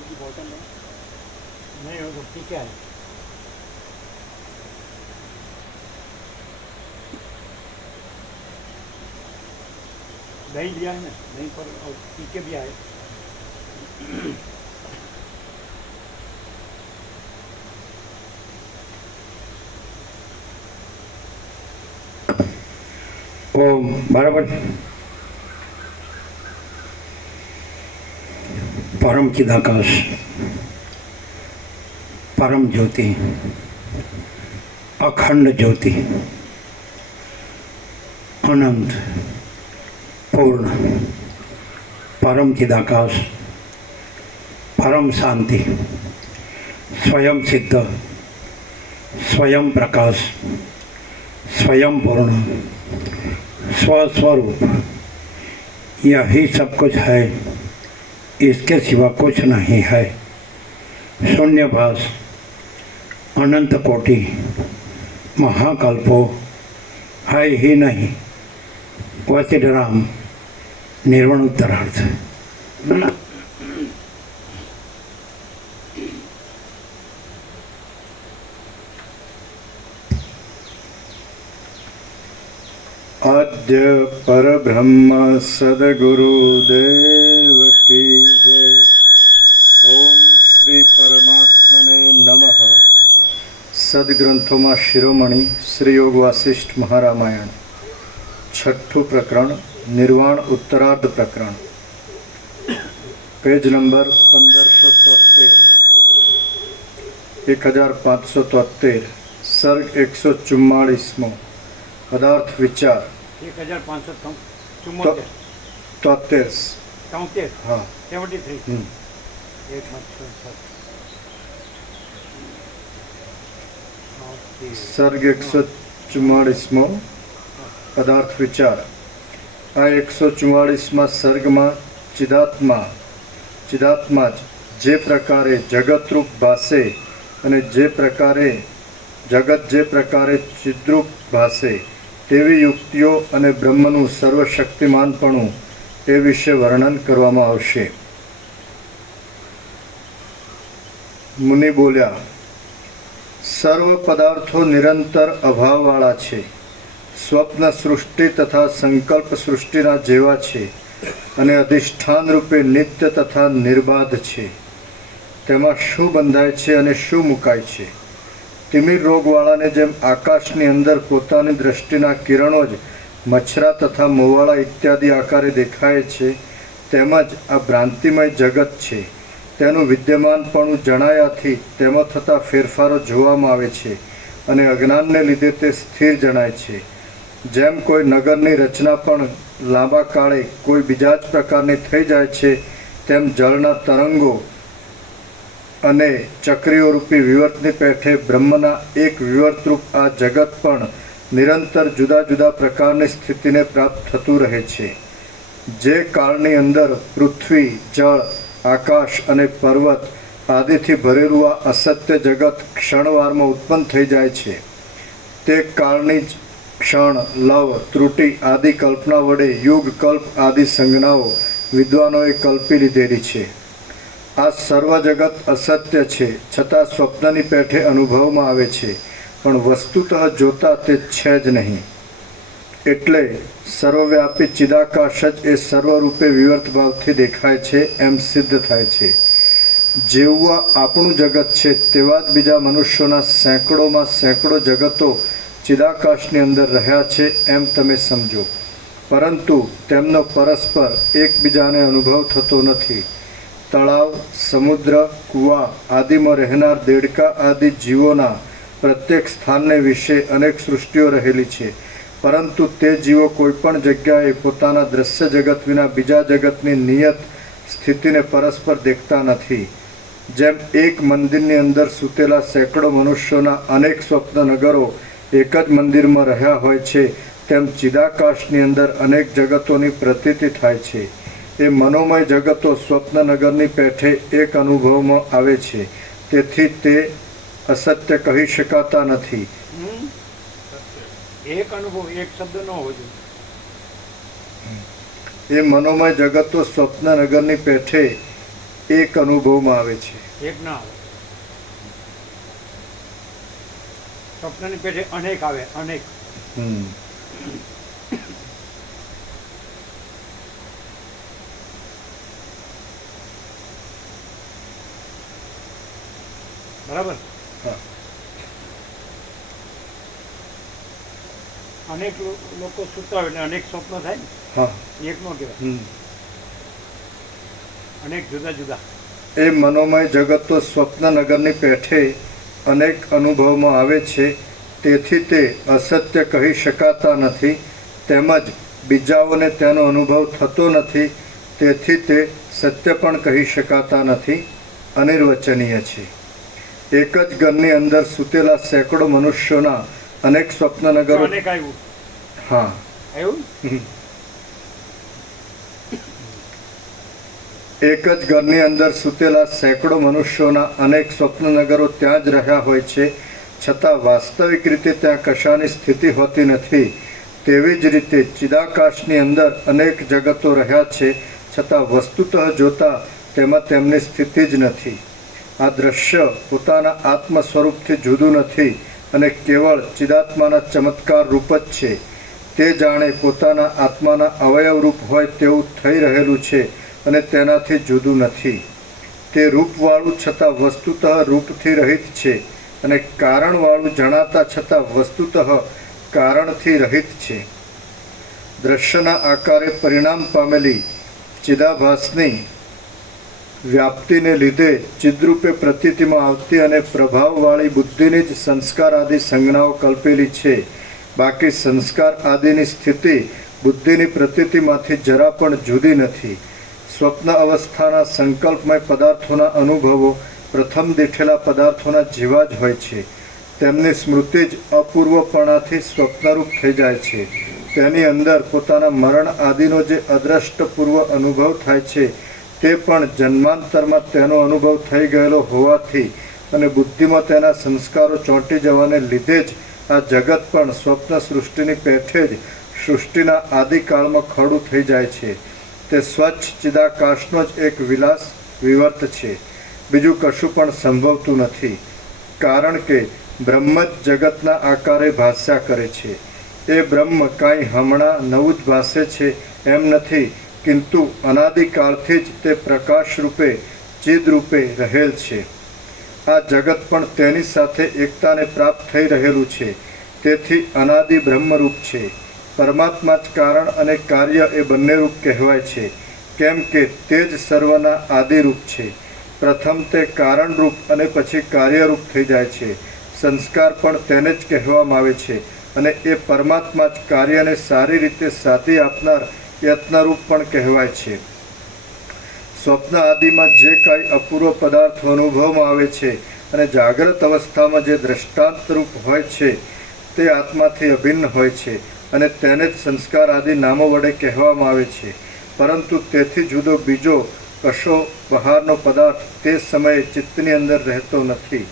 की बोतल नहीं हो सकती क्या है? दही लिया है ना, दही पर और टीके भी आए। ओम बराबर। परम चिदाकाश, परम ज्योति, अखंड ज्योति, अनंत पूर्ण परम चिदाकाश, परम शांति, स्वयं सिद्ध, स्वयं प्रकाश, स्वयं पूर्ण, स्वस्वरूप, यही सब कुछ है, इसके सिवा कुछ नहीं है। शून्यभास, अनंत कोटि, महाकल्पो है ही नहीं, वसिष्ठराम निर्वाण उत्तरार्थ। आद्य परब्रह्म सद्गुरुदेव की जय। ओम श्री परमात्मने नमः। सद्ग्रंथों में शिरोमणि श्री योग वासिष्ठ महारामायण, छठू प्रकरण, निर्वाण उत्तरार्ध प्रकरण, पेज नंबर 1573, 1573, सर्ग 144, पदार्थ विचार 1574 हाँ 73। सर्ग 144 पदार्थ विचार। आ 144 सर्ग में चिदात्मा जे प्रकारे जगतरूप भासे अने जे प्रकारे जगत जे प्रकारे चिद्रूप भासे तेवी युक्तिओ अने ब्रह्मनु सर्वशक्तिमानपणु ए विषे वर्णन करवामां आवशे। मुनि बोल्या, सर्व पदार्थों निरंतर अभाववाळा छे, स्वप्न सृष्टि तथा संकल्प सृष्टिना जेवा छे अने अधिष्ठान रूपे नित्य तथा निर्बाध छे। तेमां शुं बंधाय छे अने शुं मुकाय छे? तिमिर रोगवाळाने जेम आकाशनी अंदर पोतानी दृष्टिना किरणों ज मच्छरा तथा मोवाळा इत्यादि आकारे देखाय छे, तेमज आ भ्रांतिमय जगत छे। तेनुं विद्यमानपणुं जणायाथी तेमां थता फेरफारो जोवामां आवे छे अने अज्ञानने लीधे ते स्थिर जणाय छे। जेम कोई नगरनी रचना पण लांबा काळे कोई बीजा ज प्रकारनी थई जाय छे, तेम जळना तरंगो अने चक्रीओ रूपी विवर्तनी पेठे ब्रह्मना एक विवर्तरूप आ जगत पण निरंतर जुदा जुदा प्रकारनी स्थितिने प्राप्त थतुं रहे छे। जे काळनी अंदर पृथ्वी, जळ, आकाश अने पर्वत आदिथी भरेલું आ असत्य जगत क्षणवारमां उत्पन्न थई जाय छे, ते काळनी ज क्षण, लव, त्रुटि आदि कल्पना वडे युग कल्प आदि संज्ञाओ विद्वानोए कल्पी लीधेली छे। आ सर्व जगत असत्य छे, छतां स्वप्ननी पेठे अनुभवमां आवे छे, पण वस्तुतः जोता ते छे ज नहीं। एटले सर्वव्यापी चिदाकाश ज ए सर्वरूपे विवर्त भावथी देखाय छे एम सिद्ध थाय छे। जेवुं आपणुं जगत छे तेवा ज बीजा मनुष्योना सैकड़ोमां सैकड़ो जगतो चिदाकाशनी अंदर रह्या छे एम तमे समजो, परंतु तेमनो परस्पर एकबीजाने अनुभव थतो नथी। तळाव, समुद्र, कुआ आदि में रहनार देड़का आदि जीवोना प्रत्येक स्थानने विषे अनेक सृष्टिओ रहेली छे, परंतु ते जीवो कोईपण जग्याए पोताना दृश्य जगत विना बीजा जगतनी नियत स्थितिने परस्पर देखता नथी। जेम एक मंदिरनी अंदर सूतेला सैकड़ो मनुष्योना अनेक स्वप्न नगरो एक ज मंदिर में रह्या होय छे, तेम चिदाकाशनी अंदर अनेक जगतोनी प्रतीति थाय छे। ए मनोमय जगतो स्वप्न नगरनी पेठे एक अनुभव में आवे छे, तेथी ते असत्य कही शकाता नथी। એક અનુભવ, એક શબ્દ ન હોવો જોઈએ. એ મનોમય જગતો સ્વપ્નનગરની પેઠે એક અનુભવમાં આવે છે. એક ના આવે. સ્વપ્નની પેટે અનેક આવે, અનેક. હમ. બરાબર. હા. અનેક લોકો સૂતા હોય એટલે અનેક સ્વપ્ન થાય ને. હા. એક નો કહેવાય, હમ. અનેક જુદા જુદા. એ મનોમય જગતો સ્વપ્નનગરની પેઠે અનેક અનુભવમાં આવે છે. તેથી તે અસત્ય કહી શકાતા નથી, તેમજ બીજાઓને તેનો અનુભવ થતો નથી, તેથી તે સત્ય પણ કહી શકાતા નથી, અનિર્વચનીય છે. એક જ ઘરની અંદર સૂતેલા સેંકડો મનુષ્યોના અનેક સ્વપ્નનગરો. અનેક આવ્યું. હા. આવ્યું. એક જ ઘરની અંદર સૂતેલા સેંકડો મનુષ્યોના અનેક સ્વપ્નનગરો ત્યાં જ રહ્યા હોય છે, છતાં વાસ્તવિક રીતે ત્યાં કશાની સ્થિતિ હોતી નથી. તેવી જ રીતે ચિદાકાશની અંદર અનેક જગતો રહ્યા છે, છતાં વસ્તુતઃ જોતા તેમાં તેમની સ્થિતિ જ નથી. આ દ્રશ્ય પોતાના આત્મ સ્વરૂપથી જુદું નથી અને કેવળ ચિદાત્માના ચમત્કાર રૂપ જ છે. તે જાણે પોતાના આત્માના અવયવ રૂપ હોય તેવું થઈ રહેલું છે અને તેનાથી જુદું નથી. તે રૂપવાળું છતાં વસ્તુતઃ રૂપથી રહિત છે અને કારણવાળું જણાતા છતાં વસ્તુતઃ કારણથી રહિત છે. દ્રશ્યના આકારે પરિણામ પામેલી ચિદાભાસની વ્યાપ્તિને લીધે ચિદરૂપે પ્રતીતિમાં આવતી અને પ્રભાવવાળી બુદ્ધિની જ સંસ્કાર આદિ સંજ્ઞાઓ કલ્પેલી છે. બાકી સંસ્કાર આદિની સ્થિતિ બુદ્ધિની પ્રતીતિમાંથી જરા પણ જુદી નથી. સ્વપ્ન અવસ્થાના સંકલ્પમય પદાર્થોના અનુભવો પ્રથમ દીઠેલા પદાર્થોના જેવા જ હોય છે. તેમની સ્મૃતિ જ અપૂર્વપણાથી સ્વપ્નરૂપ થઈ જાય છે. તેની અંદર પોતાના મરણ આદિનો જે અદ્રષ્ટપૂર્વ અનુભવ થાય છે તે પણ જન્માંતરમાં તેનો અનુભવ થઈ ગયેલો હોવાથી અને બુદ્ધિમાં તેના સંસ્કારો ચોંટી જવાને લીધે જ આ જગત પણ સ્વપ્ન સૃષ્ટિની પેઠે જ સૃષ્ટિના આદિકાળમાં ખડું થઈ જાય છે. તે સ્વચ્છ ચિદાકાશનો જ એક વિલાસ વિવર્ત છે, બીજું કશું પણ સંભવતું નથી. કારણ કે બ્રહ્મ જ જગતના આકારે ભાસ્યા કરે છે. એ બ્રહ્મ કાંઈ હમણાં નવું જ ભાસે છે એમ નથી, કિંતુ અનાદિકાળથી જ તે પ્રકાશ રૂપે ચિદ રૂપે રહેલ છે. આ જગત પણ તેની સાથે એકતાને પ્રાપ્ત થઈ રહેલું છે, તેથી અનાદિ બ્રહ્મરૂપ છે. પરમાત્મા જ કારણ અને કાર્ય એ બંને રૂપ કહેવાય છે, કેમ કે તે જ સર્વના આદિરૂપ છે. પ્રથમ તે કારણરૂપ અને પછી કાર્યરૂપ થઈ જાય છે. સંસ્કાર પણ તેને જ કહેવામાં આવે છે અને એ પરમાત્મા જ કાર્યને સારી રીતે સાધી આપનાર યત્નરૂપ પણ કહેવાય છે. સ્વપ્ન આદિમાં જે કાંઈ અપૂર્વ પદાર્થો અનુભવમાં આવે છે અને જાગ્રત અવસ્થામાં જે દ્રષ્ટાંતરૂપ હોય છે તે આત્માથી અભિન્ન હોય છે અને તેને જ સંસ્કાર આદિ નામો વડે કહેવામાં આવે છે. પરંતુ તેથી જુદો બીજો કશો બહારનો પદાર્થ તે સમયે ચિત્તની અંદર રહેતો નથી.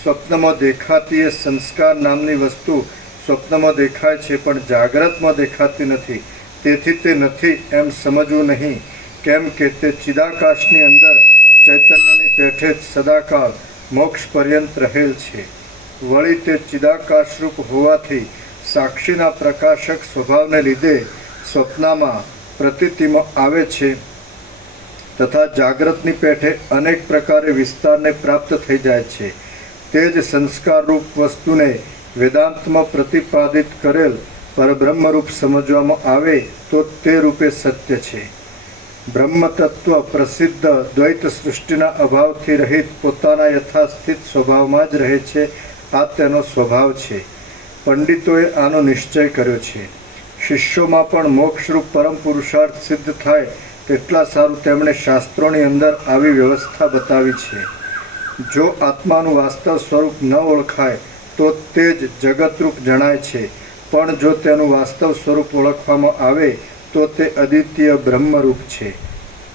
સ્વપ્નમાં દેખાતી એ સંસ્કાર નામની વસ્તુ સ્વપ્નમાં દેખાય છે પણ જાગ્રતમાં દેખાતી નથી. તેથી તે નથી એમ સમજવું નહીં, કેમ કે તે ચિદાકાશની અંદર ચૈતન્યની પેઠે જ સદાકાળ મોક્ષ પર્યંત રહેલ છે. વળી તે ચિદાકાશરૂપ હોવાથી સાક્ષીના પ્રકાશક સ્વભાવને લીધે સ્વપ્નમાં પ્રતીતિમાં આવે છે તથા જાગ્રતની પેઠે અનેક પ્રકારે વિસ્તારને પ્રાપ્ત થઈ જાય છે. તે જ સંસ્કારરૂપ વસ્તુને વેદાંતમાં પ્રતિપાદિત કરેલ પરબ્રહ્મરૂપ સમજવામાં આવે તો તે રૂપે સત્ય છે. બ્રહ્મતત્વ પ્રસિદ્ધ દ્વૈત સૃષ્ટિના અભાવથી રહિત પોતાના યથાસ્થિત સ્વભાવમાં જ રહે છે. આ તેનો સ્વભાવ છે. પંડિતોએ આનો નિશ્ચય કર્યો છે. શિષ્યોમાં પણ મોક્ષરૂપ પરમ પુરુષાર્થ સિદ્ધ થાય તેટલા સારું તેમણે શાસ્ત્રોની અંદર આવી વ્યવસ્થા બતાવી છે. જો આત્માનું વાસ્તવ સ્વરૂપ ન ઓળખાય તો તે જ જગતરૂપ જણાય છે, પણ જો તેનું વાસ્તવ સ્વરૂપ ઓળખવામાં આવે તો તે અદ્વિતીય બ્રહ્મરૂપ છે.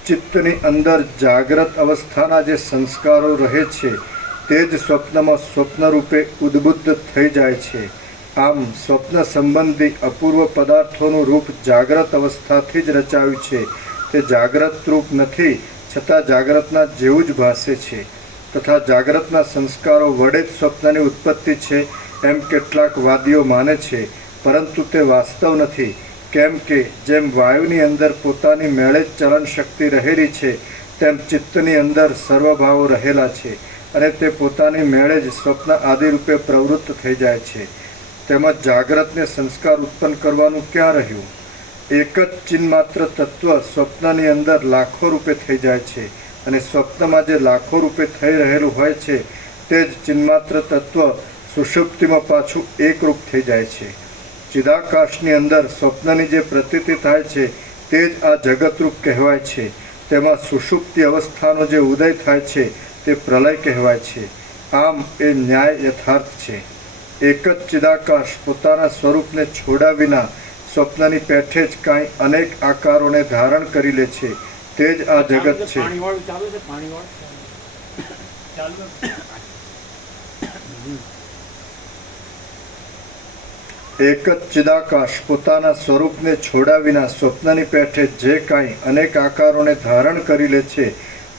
ચિત્તની અંદર જાગ્રત અવસ્થાના જે સંસ્કારો રહે છે તે જ સ્વપ્નમાં સ્વપ્નરૂપે ઉદ્બુદ્ધ થઈ જાય છે. આમ સ્વપ્ન સંબંધી અપૂર્વ પદાર્થોનું રૂપ જાગ્રત અવસ્થાથી જ રચાયું છે. તે જાગ્રત રૂપ નથી, છતાં જાગ્રતના જેવું જ ભાસે છે. તથા જાગ્રતના સંસ્કારો વડે જ સ્વપ્નની ઉત્પત્તિ છે એમ કેટલાક વાદીઓ માને છે, પરંતુ તે વાસ્તવ નથી. કેમ કે જેમ વાયુની અંદર પોતાની મેળે જ ચલન શક્તિ રહેલી છે, તેમ ચિત્તની અંદર સર્વભાવો રહેલા છે અને તે પોતાની મેળે જ સ્વપ્ન આદિ રૂપે પ્રવૃત્ત થઈ જાય છે. તેમજ જાગ્રતને સંસ્કાર ઉત્પન્ન કરવાનું ક્યાં રહ્યું? એક જ ચિન્માત્ર તત્વ સ્વપ્નની અંદર લાખો રૂપે થઈ જાય છે અને સ્વપ્નમાં જે લાખો રૂપે થઈ રહેલું હોય છે તે જ ચિન્માત્ર તત્વ સુષુપ્તિમાં પાછું એક રૂપ થઈ જાય છે. ચિદાકાશની અંદર સ્વપ્નની જે પ્રતીતિ થાય છે તે જ આ જગતરૂપ કહેવાય છે. તેમાં સુષુપ્તિ અવસ્થાનો જે ઉદય થાય છે તે પ્રલય કહેવાય છે. આમ એ ન્યાય યથાર્થ છે. એક જ ચિદાકાશ પોતાના સ્વરૂપને છોડા વિના સ્વપ્નની પેઠે જ કાંઈ અનેક આકારોને ધારણ કરી લે છે. તે જ આ જગત છે. પાણીવાળું ચાલુ છે, પાણીવાળું ચાલુ. એક જ ચિદાકાશ પોતાના સ્વરૂપને છોડા વિના સ્વપ્નની પેઠે જે કાંઈ અનેક આકારોને ધારણ કરી લે છે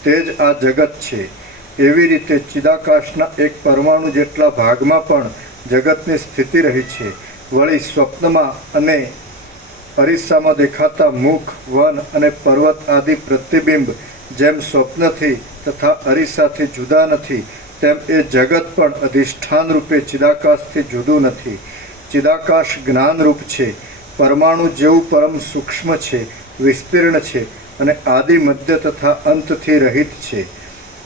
તે જ આ જગત છે. એવી રીતે ચિદાકાશના એક પરમાણુ જેટલા ભાગમાં પણ જગતની સ્થિતિ રહી છે. વળી સ્વપ્નમાં અને અરીસામાં દેખાતા મુખ, વન અને પર્વત આદિ પ્રતિબિંબ જેમ સ્વપ્નથી તથા અરીસાથી જુદા નથી, તેમ એ જગત પણ અધિષ્ઠાન રૂપે ચિદાકાશથી જુદું નથી. ચિદાકાશ જ્ઞાનરૂપ છે, પરમાણુ જેવું પરમ સૂક્ષ્મ છે, વિસ્તીર્ણ છે અને આદિ મધ્ય તથા અંતથી રહિત છે.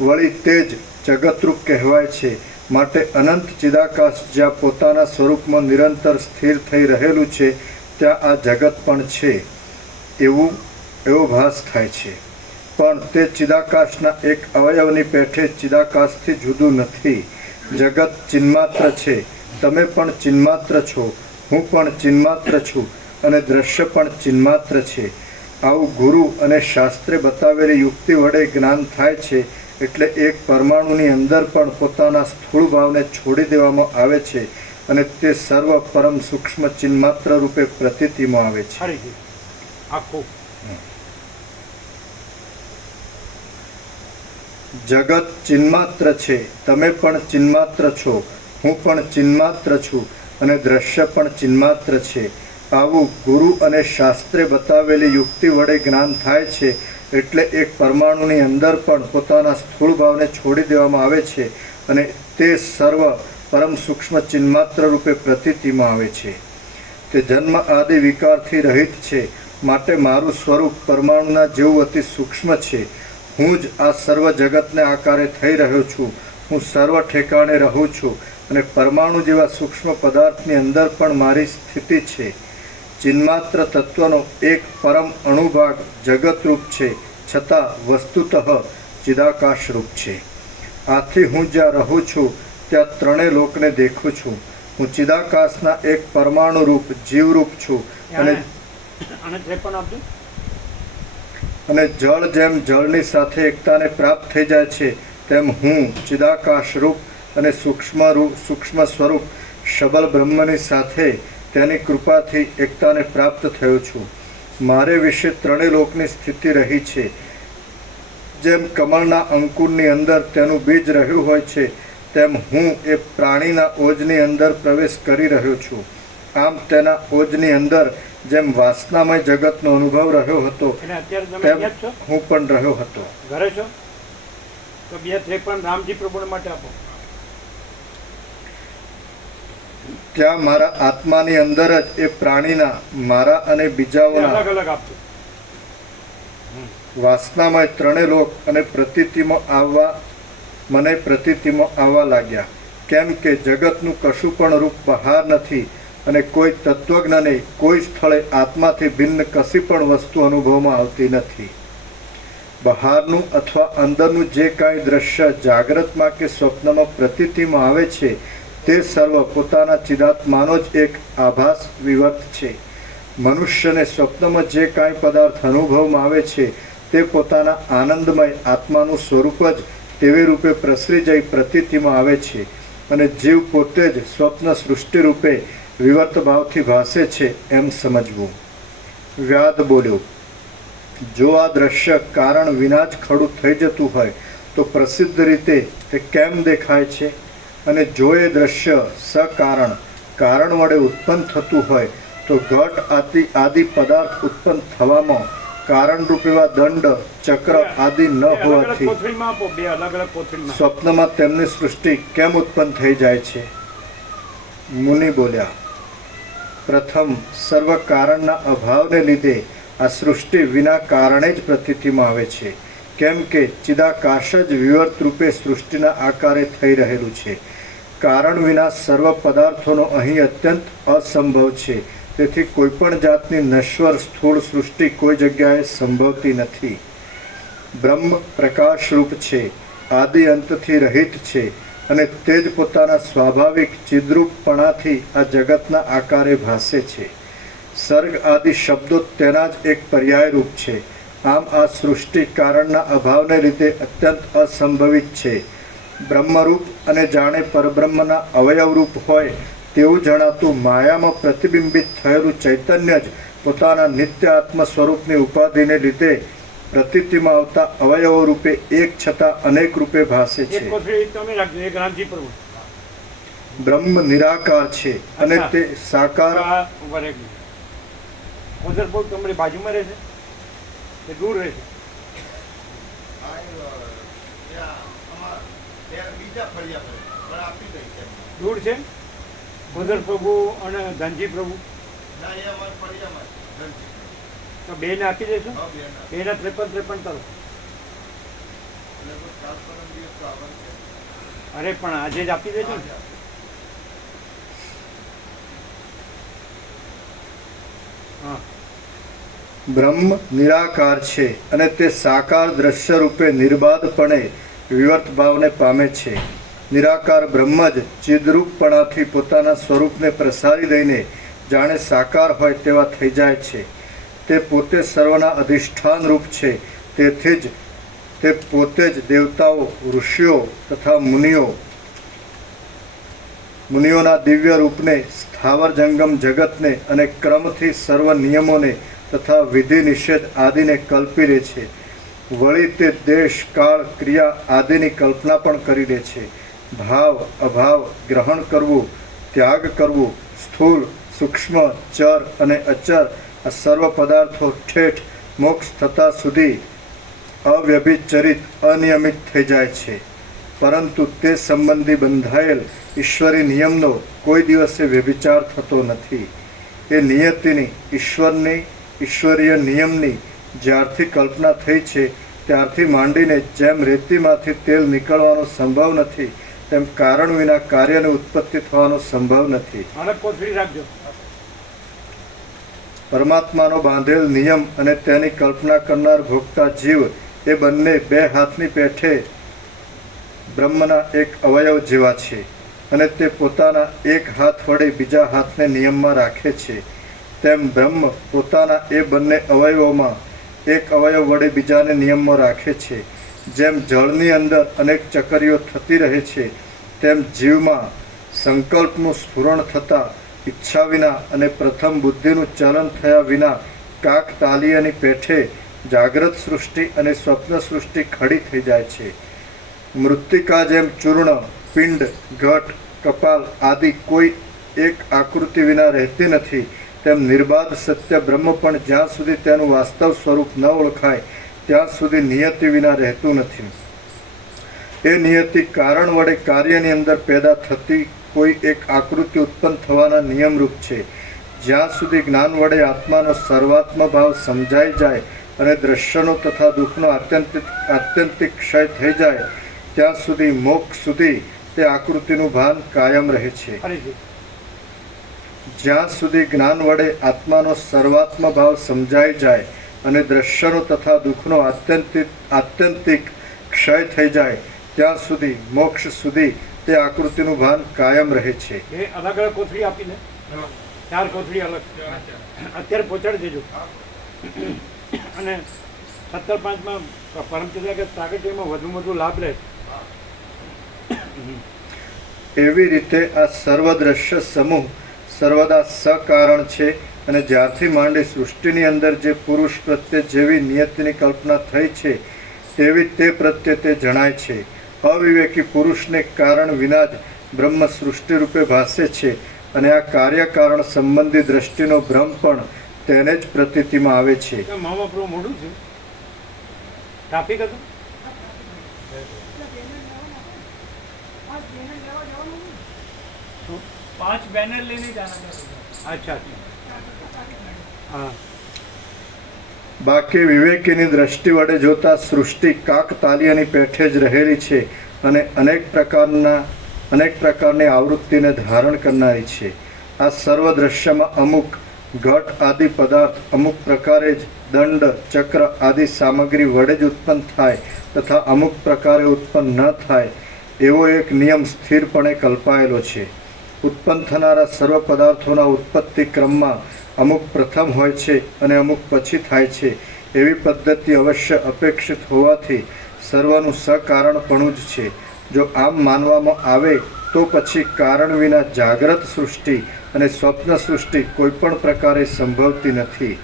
વળી તે જ જગતરૂપ કહેવાય છે. માટે અનંત ચિદાકાશ જ્યાં પોતાના સ્વરૂપમાં નિરંતર સ્થિર થઈ રહેલું છે ત્યાં આ જગત પણ છે એવો ભાસ થાય છે. પણ તે ચિદાકાશના એક અવયવની પેઠે ચિદાકાશથી જુદું નથી. જગત ચિન્માત્ર છે, તમે પણ ચિન્માત્ર છો, હું પણ ચિન્માત્ર છું અને દ્રશ્ય પણ ચિન્માત્ર છે. આવું ગુરુ અને શાસ્ત્રે બતાવેલી યુક્તિ વડે જ્ઞાન થાય છે. એટલે એક પરમાણુની અંદર પણ પોતાના સ્થૂળ ભાવને છોડી દેવામાં આવે છે અને તે સર્વ પરમ સૂક્ષ્મ ચિન્માત્ર રૂપે પ્રતીતિમાં આવે છે. આખું જગત ચિન્માત્ર છે, તમે પણ ચિન્માત્ર છો, હું પણ ચિન્માત્ર છું અને દ્રશ્ય પણ ચિન્માત્ર છે. આવું ગુરુ અને શાસ્ત્રે બતાવેલી યુક્તિ વડે જ્ઞાન થાય છે. એટલે એક પરમાણુની અંદર પણ પોતાના સ્થૂળ ભાવને છોડી દેવામાં આવે છે અને તે સર્વ પરમ સૂક્ષ્મ ચિન્માત્ર રૂપે પ્રતીતિમાં આવે છે. તે જન્મ આદિ વિકારથી રહિત છે. માટે મારું સ્વરૂપ પરમાણુના જેવું અતિ સૂક્ષ્મ છે. હું જ આ સર્વ જગતને આકારે થઈ રહ્યો છું. હું સર્વ ઠેકાણે રહું છું અને પરમાણુ જેવા સૂક્ષ્મ પદાર્થની અંદર પણ મારી સ્થિતિ છે. ચિન્માત્ર તત્વનો એક પરમ અણુભાગ જગતરૂપ છે, છતાં વસ્તુતઃ ચિદાકાશરૂપ છે. આથી હું જ્યાં રહું છું ત્યાં ત્રણેય લોકને દેખું છું. હું ચિદાકાશના એક પરમાણુ રૂપ જીવરૂપ છું અને જળ જેમ જળની સાથે એકતાને પ્રાપ્ત થઈ જાય છે, તેમ હું ચિદાકાશ રૂપ અને સૂક્ષ્મ સ્વરૂપ શબલ બ્રહ્મની સાથે તેની કૃપાથી એકતાને પ્રાપ્ત થયો છું. મારે વિશે ત્રણેય લોકની સ્થિતિ રહી છે. જેમ કમળના અંકુરની અંદર તેનું બીજ રહ્યું હોય છે, તેમ હું એ પ્રાણીના ઓજની અંદર પ્રવેશ કરી રહ્યો છું. આમ તેના ઓજની અંદર જેમ વાસનામય જગતનો અનુભવ રહ્યો હતો તેમ હું પણ રહ્યો હતો. ઘરે છો તો 2-53 રામજી પ્રભુ માટે આપો. ત્યાં મારા આત્માની અંદર જ એ પ્રાણીના મારા અને બીજાઓના અલગ અલગ આપજો. વાસનામય ત્રણેય લોક અને મને પ્રતીતિમાં આવવા લાગ્યા. કેમ કે જગતનું કશું પણ રૂપ બહાર નથી અને કોઈ તત્વજ્ઞને કોઈ સ્થળે આત્માથી ભિન્ન કશી પણ વસ્તુ અનુભવમાં આવતી નથી. બહારનું અથવા અંદરનું જે કાંઈ દ્રશ્ય જાગ્રતમાં કે સ્વપ્નમાં પ્રતીતિમાં આવે છે તે સર્વ પોતાના ચિદાત્માનો જ એક આભાસ વિવર્ત છે. મનુષ્યને સ્વપ્નમાં જે કાંઈ પદાર્થ અનુભવમાં આવે છે તે પોતાના આનંદમય આત્માનું સ્વરૂપ જ તેવી રૂપે પ્રસરી જઈ પ્રતીતિમાં આવે છે અને જીવ પોતે જ સ્વપ્ન સૃષ્ટિ રૂપે વિવર્ત ભાવથી ભાસે છે એમ સમજવું. વ્યાદ બોલ્યો, જો આ દ્રશ્ય કારણ વિના જ ખડું થઈ જતું હોય તો પ્રસિદ્ધ રીતે તે કેમ દેખાય છે? અને જો એ દ્રશ્ય સકારણ કારણ વડે ઉત્પન્ન થતું હોય તો ઘટ આદિ પદાર્થ ઉત્પન્ન થવામાં કારણરૂપ એવા દંડ ચક્ર આદિ ન હોવાથી કોથળીમાં આપો, બે અલગ અલગ કોથળીમાં. સ્વપ્નમાં તેમની સૃષ્ટિ કેમ ઉત્પન્ન થઈ જાય છે? મુનિ બોલ્યા, પ્રથમ સર્વ કારણના અભાવને લીધે આ સૃષ્ટિ વિના કારણે જ પ્રતીતિમાં આવે છે. કેમ કે ચિદાકાશ જ વિવર્ત રૂપે સૃષ્ટિના આકારે થઈ રહેલું છે. કારણ વિના સર્વ પદાર્થોનો અહીં અત્યંત અસંભવ છે. તેથી કોઈપણ જાતની નશ્વર સ્થૂળ સૃષ્ટિ કોઈ જગ્યાએ સંભવતી નથી. બ્રહ્મ પ્રકાશરૂપ છે, આદિ અંતથી રહિત છે અને તે જ પોતાના સ્વાભાવિક ચિદ્રૂપપણાથી આ જગતના આકારે ભાસે છે. સર્ગ આદિ શબ્દો તેના જ એક પર્યાય રૂપ છે. આમ આ સૃષ્ટિ કારણના અભાવને લીધે અત્યંત અસંભવિત છે. બ્રહ્મરૂપ અને જાણે પરબ્રહ્મના અવયવરૂપ હોય તેવું જણાતું માયામાં પ્રતિબિંબિત થયેલું ચૈતન્ય જ પોતાના નિત્ય આત્મ સ્વરૂપની ઉપાધિને લીધે પ્રતીતિમાં આવતા અવયવો રૂપે એક છતાં અનેક રૂપે ભાસે છે. એક કોથળી તમે રાખજો, એક રામજી પ્રભુ. બ્રહ્મ નિરાકાર છે અને તે સાકાર. કોથળ બહુ તમારી બાજુમાં રહે છે કે દૂર રહે છે? દૂર છે કોદર પ્રભુ અને ધનજી પ્રભુ. તો બે ને આપી દઈશું, બે ના 53 કરો. અરે પણ આજે જ આપી દેજો ને. હા, બ્રહ્મ નિરાકાર છે અને તે સાકાર દ્રશ્ય રૂપે નિર્બાધપણે વિવર્ત ભાવને પામે છે. નિરાકાર બ્રહ્મ જ ચિદરૂપપણાથી પોતાના સ્વરૂપને પ્રસારી દઈને જાણે સાકાર હોય તેવા થઈ જાય છે. તે પોતે સર્વના અધિષ્ઠાન રૂપ છે. તેથી જ તે પોતે જ દેવતાઓ, ઋષિઓ તથા મુનિઓના દિવ્ય રૂપને, સ્થાવર જંગમ જગતને અને ક્રમથી સર્વ નિયમોને તથા વિધિ નિષેધ આદિને કલ્પી લે છે. વળી તે દેશ, કાળ, ક્રિયા આદિની કલ્પના પણ કરી લે છે. ભાવ, અભાવ, ગ્રહણ કરવું, ત્યાગ કરવું, સ્થૂળ, સૂક્ષ્મ, ચર અને અચર આ સર્વ પદાર્થો ઠેઠ મોક્ષ થતા સુધી અવ્યભિચરિત અનિયમિત થઈ જાય છે. પરંતુ તે સંબંધી બંધાયેલ ઈશ્વરી નિયમનો કોઈ દિવસે વ્યભિચાર થતો નથી. એ નિયતિની, ઈશ્વરીય નિયમની જ્યારથી કલ્પના થઈ છે ત્યારથી માંડીને જેમ રેતીમાંથી તેલ નીકળવાનો સંભવ નથી તેમ કારણ વિના કાર્યની ઉત્પત્તિ થવાનો સંભવ નથી. અલગ કોથળી રાખજો. પરમાત્માનો બાંધેલ નિયમ અને તેની કલ્પના કરનાર ભોગતા જીવ એ બંને બે હાથની પેઠે બ્રહ્મના એક અવયવ જેવા છે અને તે પોતાના એક હાથ વડે બીજા હાથને નિયમમાં રાખે છે. તેમ બ્રહ્મ પોતાના એ બંને અવયવોમાં એક અવયવ વડે બીજાને નિયમમાં રાખે છે. જેમ જળની અંદર અનેક ચકરીઓ થતી રહે છે તેમ જીવમાં સંકલ્પનું સ્ફુરણ થતાં ઈચ્છા વિના અને પ્રથમ બુદ્ધિનું ચલન થયા વિના કાક તાલિયાની પેઠે જાગ્રત સૃષ્ટિ અને સ્વપ્ન સૃષ્ટિ ખડી થઈ જાય છે. મૃત્તિકા જેમ ચૂર્ણ, પિંડ, ઘટ, કપાલ આદિ કોઈ એક આકૃતિ વિના રહેતી નથી તેમ નિર્બાધ સત્ય બ્રહ્મ પણ જ્યાં સુધી તેનું વાસ્તવ સ્વરૂપ ન ઓળખાય ત્યાં સુધી નિયતિ વિના રહેતું નથી. એ નિયતિ કારણ વડે કાર્યની અંદર પેદા થતી કોઈ એક આકૃતિ ઉત્પન્ન થવાના નિયમરૂપ છે. જ્યાં સુધી જ્ઞાન વડે આત્માનો સર્વાત્મ ભાવ સમજાઈ જાય અને દ્રશ્યનો તથા દુઃખનો આત્યંતિક ક્ષય થઈ જાય ત્યાં સુધી મોક્ષ સુધી તે આકૃતિનું ભાન કાયમ રહે છે. જ્યાં સુધી જ્ઞાન વડે આત્માનો સર્વાત્મ ભાવ સમજાઈ જાય અને દ્રશ્યનો તથા દુઃખનો આત્યંતિક ક્ષય થઈ જાય ત્યાં સુધી મોક્ષ સુધી તે આકૃતિનું ભાન કાયમ રહે છે. એ અલગ અલગ કોથળી આપીને 4 કોથળી અલગ અત્યારે પહોંચાડી દેજો. અને 17-5માં પરમપિતા કે પ્રાગટ્યમાં વધુ લાભ રહે. એવી રીતે આ સર્વ દ્રશ્ય સમૂહ સર્વદા સકારણ છે અને જ્યારથી માંડી સૃષ્ટિની અંદર જે પુરુષ પ્રત્યે જેવી નિયતિની કલ્પના થઈ છે તેવી તે પ્રત્યે તે જણાય છે. અવિવેકી પુરુષને કારણ વિના જ બ્રહ્મ સૃષ્ટિ રૂપે ભાસે છે અને આ કાર્યકારણ સંબંધી દ્રષ્ટિનો ભ્રમ પણ તેને જ પ્રતીતિમાં આવે છે. મામા પ્રો મોડું છે ટ્રાફિક હતું. पांच बैनर लेने जाना था. અચ્છા હા. બાકી વિવેકીની દ્રષ્ટિ વડે જોતા સૃષ્ટિ કાકતાલીયની પેઠે જ રહેલી છે અને અનેક પ્રકારની આવૃત્તિને ધારણ કરનારી છે. આ સર્વ દ્રશ્યમાં અમુક ઘટ આદિ પદાર્થ અમુક પ્રકારે જ દંડ ચક્ર આદિ સામગ્રી વડે જ ઉત્પન્ન થાય તથા અમુક પ્રકારે ઉત્પન્ન ન થાય એવો એક નિયમ સ્થિરપણે કલ્પાયેલો છે. ઉત્પન્ન થનારા સર્વ પદાર્થોના ઉત્પત્તિ ક્રમમાં અમુક પ્રથમ હોય છે અને અમુક પછી થાય છે એવી પદ્ધતિ અવશ્ય અપેક્ષિત હોવાથી સર્વનું સકારણપણું જ છે. જો આમ માનવામાં આવે તો પછી કારણ વિના જાગ્રત સૃષ્ટિ અને સ્વપ્ન સૃષ્ટિ કોઈપણ પ્રકારે સંભવતી નથી.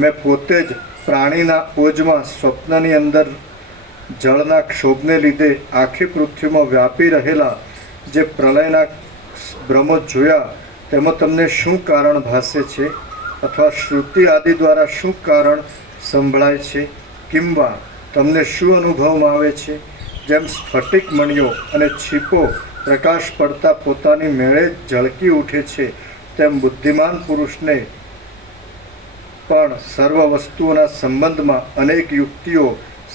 મેં પોતે જ પ્રાણીના ઓજમાં સ્વપ્નની અંદર જળના ક્ષોભને લીધે આખી પૃથ્વીમાં વ્યાપી રહેલા જે પ્રલયના ભ્રમો જોયા તેમાં તમને શું કારણ ભાસે છે અથવા શ્રુતિ આદિ દ્વારા શું કારણ સંભળાય છે કિંવા તમને શું અનુભવમાં આવે છે. જેમ સ્ફટિક મણિયો અને છીપો પ્રકાશ પડતા પોતાની મેળે જ ઝળકી ઉઠે છે તેમ બુદ્ધિમાન પુરુષને પણ સર્વ વસ્તુઓના સંબંધમાં અનેક યુક્તિઓ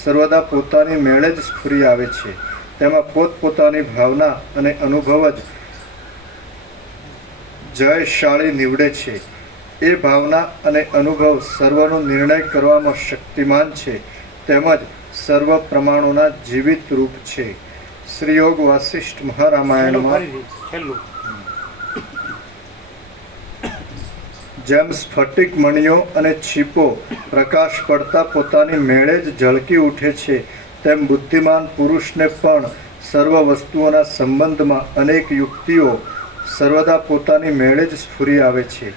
સર્વદા પોતાની મેળે જ સ્ફુરી આવે છે. તેમાં પોતપોતાની ભાવના અને અનુભવ જ જયશાળી નીવડે છે. એ ભાવના અને અનુભવ સર્વનો નિર્ણય કરવામાં શક્તિમાન છે તેમજ સર્વ પ્રમાણોના જીવિત રૂપ છે. શ્રી યોગ વાસિષ્ઠ મહારામાયણમાં છેલ્લું જેમ સ્ફટિક મણિયો અને છીપો પ્રકાશ પડતા પોતાની મેળે જ ઝળકી ઉઠે છે તેમ બુદ્ધિમાન પુરુષને પણ સર્વ વસ્તુઓના સંબંધમાં અનેક યુક્તિઓ સર્વદા પોતાની મેળે જ સ્ફુરી આવે છે.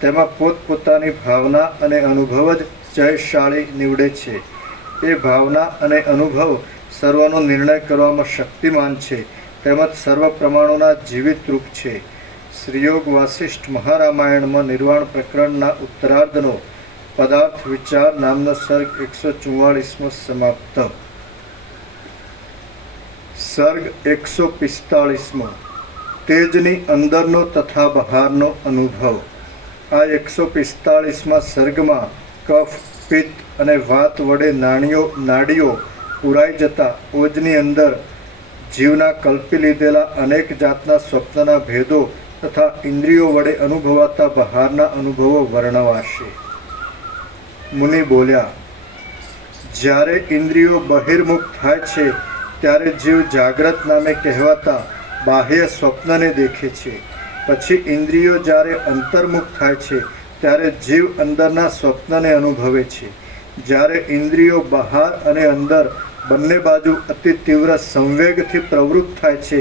તેમાં પોતપોતાની ભાવના અને અનુભવ જ જયશાળી નીવડે છે. એ ભાવના અને અનુભવ સર્વનો નિર્ણય કરવામાં શક્તિમાન છે તેમજ સર્વ પ્રમાણોના જીવિત રૂપ છે. શ્રીયોગ વાસિષ્ઠ મહારામાયણમાં નિર્વાણ પ્રકરણના ઉત્તરાર્ધનો પદાર્થ વિચાર નામનો સર્ગ 144મો સમાપ્ત. સર્ગ 145મો તેજની અંદરનો તથા બહારનો અનુભવ. આ 145મા સર્ગમાં કફ પિત્ત અને વાત વડે નાડીઓ પુરાઈ જતા ઓજની અંદર જીવના કલ્પી લીધેલા અનેક જાતના સ્વપ્નના ભેદો તથા ઇન્દ્રિયો વડે અનુભવાતા બહારના અનુભવો વર્ણવાશે. મુનિ બોલ્યા, જ્યારે ઇન્દ્રિયો બહિર્મુખ થાય છે ત્યારે જીવ જાગ્રત નામે કહેવાતા બાહ્ય સ્વપ્નને દેખે છે. પછી ઇન્દ્રિયો જ્યારે અંતર્મુખ થાય છે ત્યારે જીવ અંદરના સ્વપ્નને અનુભવે છે. જ્યારે ઇન્દ્રિયો બહાર અને અંદર બંને બાજુ અતિ તીવ્ર સંવેગથી પ્રવૃત્ત થાય છે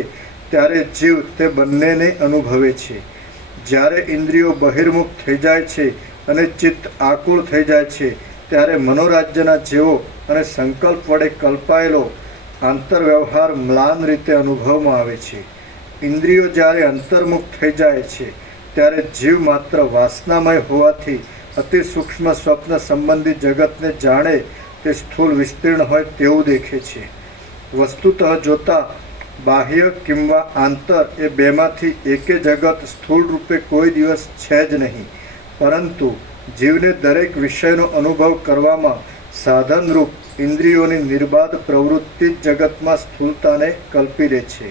ત્યારે જીવ તે બંનેને અનુભવે છે. જ્યારે ઇન્દ્રિયો બહિર્મુખ થઈ જાય છે અને ચિત્ત આકુળ થઈ જાય છે ત્યારે મનોરાજ્યના જેવો અને સંકલ્પ વડે કલ્પાયેલો આંતરવ્યવહાર મ્લાન રીતે અનુભવમાં આવે છે. ઇન્દ્રિયો જ્યારે અંતર્મુખ થઈ જાય છે ત્યારે જીવ માત્ર વાસનામય હોવાથી અતિ સૂક્ષ્મ સ્વપ્ન સંબંધી જગતને જાણે તે સ્થૂળ વિસ્તીર્ણ હોય તેવું દેખે છે. વસ્તુતઃ જોતા બાહ્ય કિંવા આંતર એ બેમાંથી એકે જગત સ્થૂળ રૂપે કોઈ દિવસ છે જ નહીં, પરંતુ જીવને દરેક વિષયનો અનુભવ કરવામાં સાધનરૂપ ઇન્દ્રિયોની નિર્બાધ પ્રવૃત્તિ જ જગતમાં સ્થૂળતાને કલ્પી લે છે,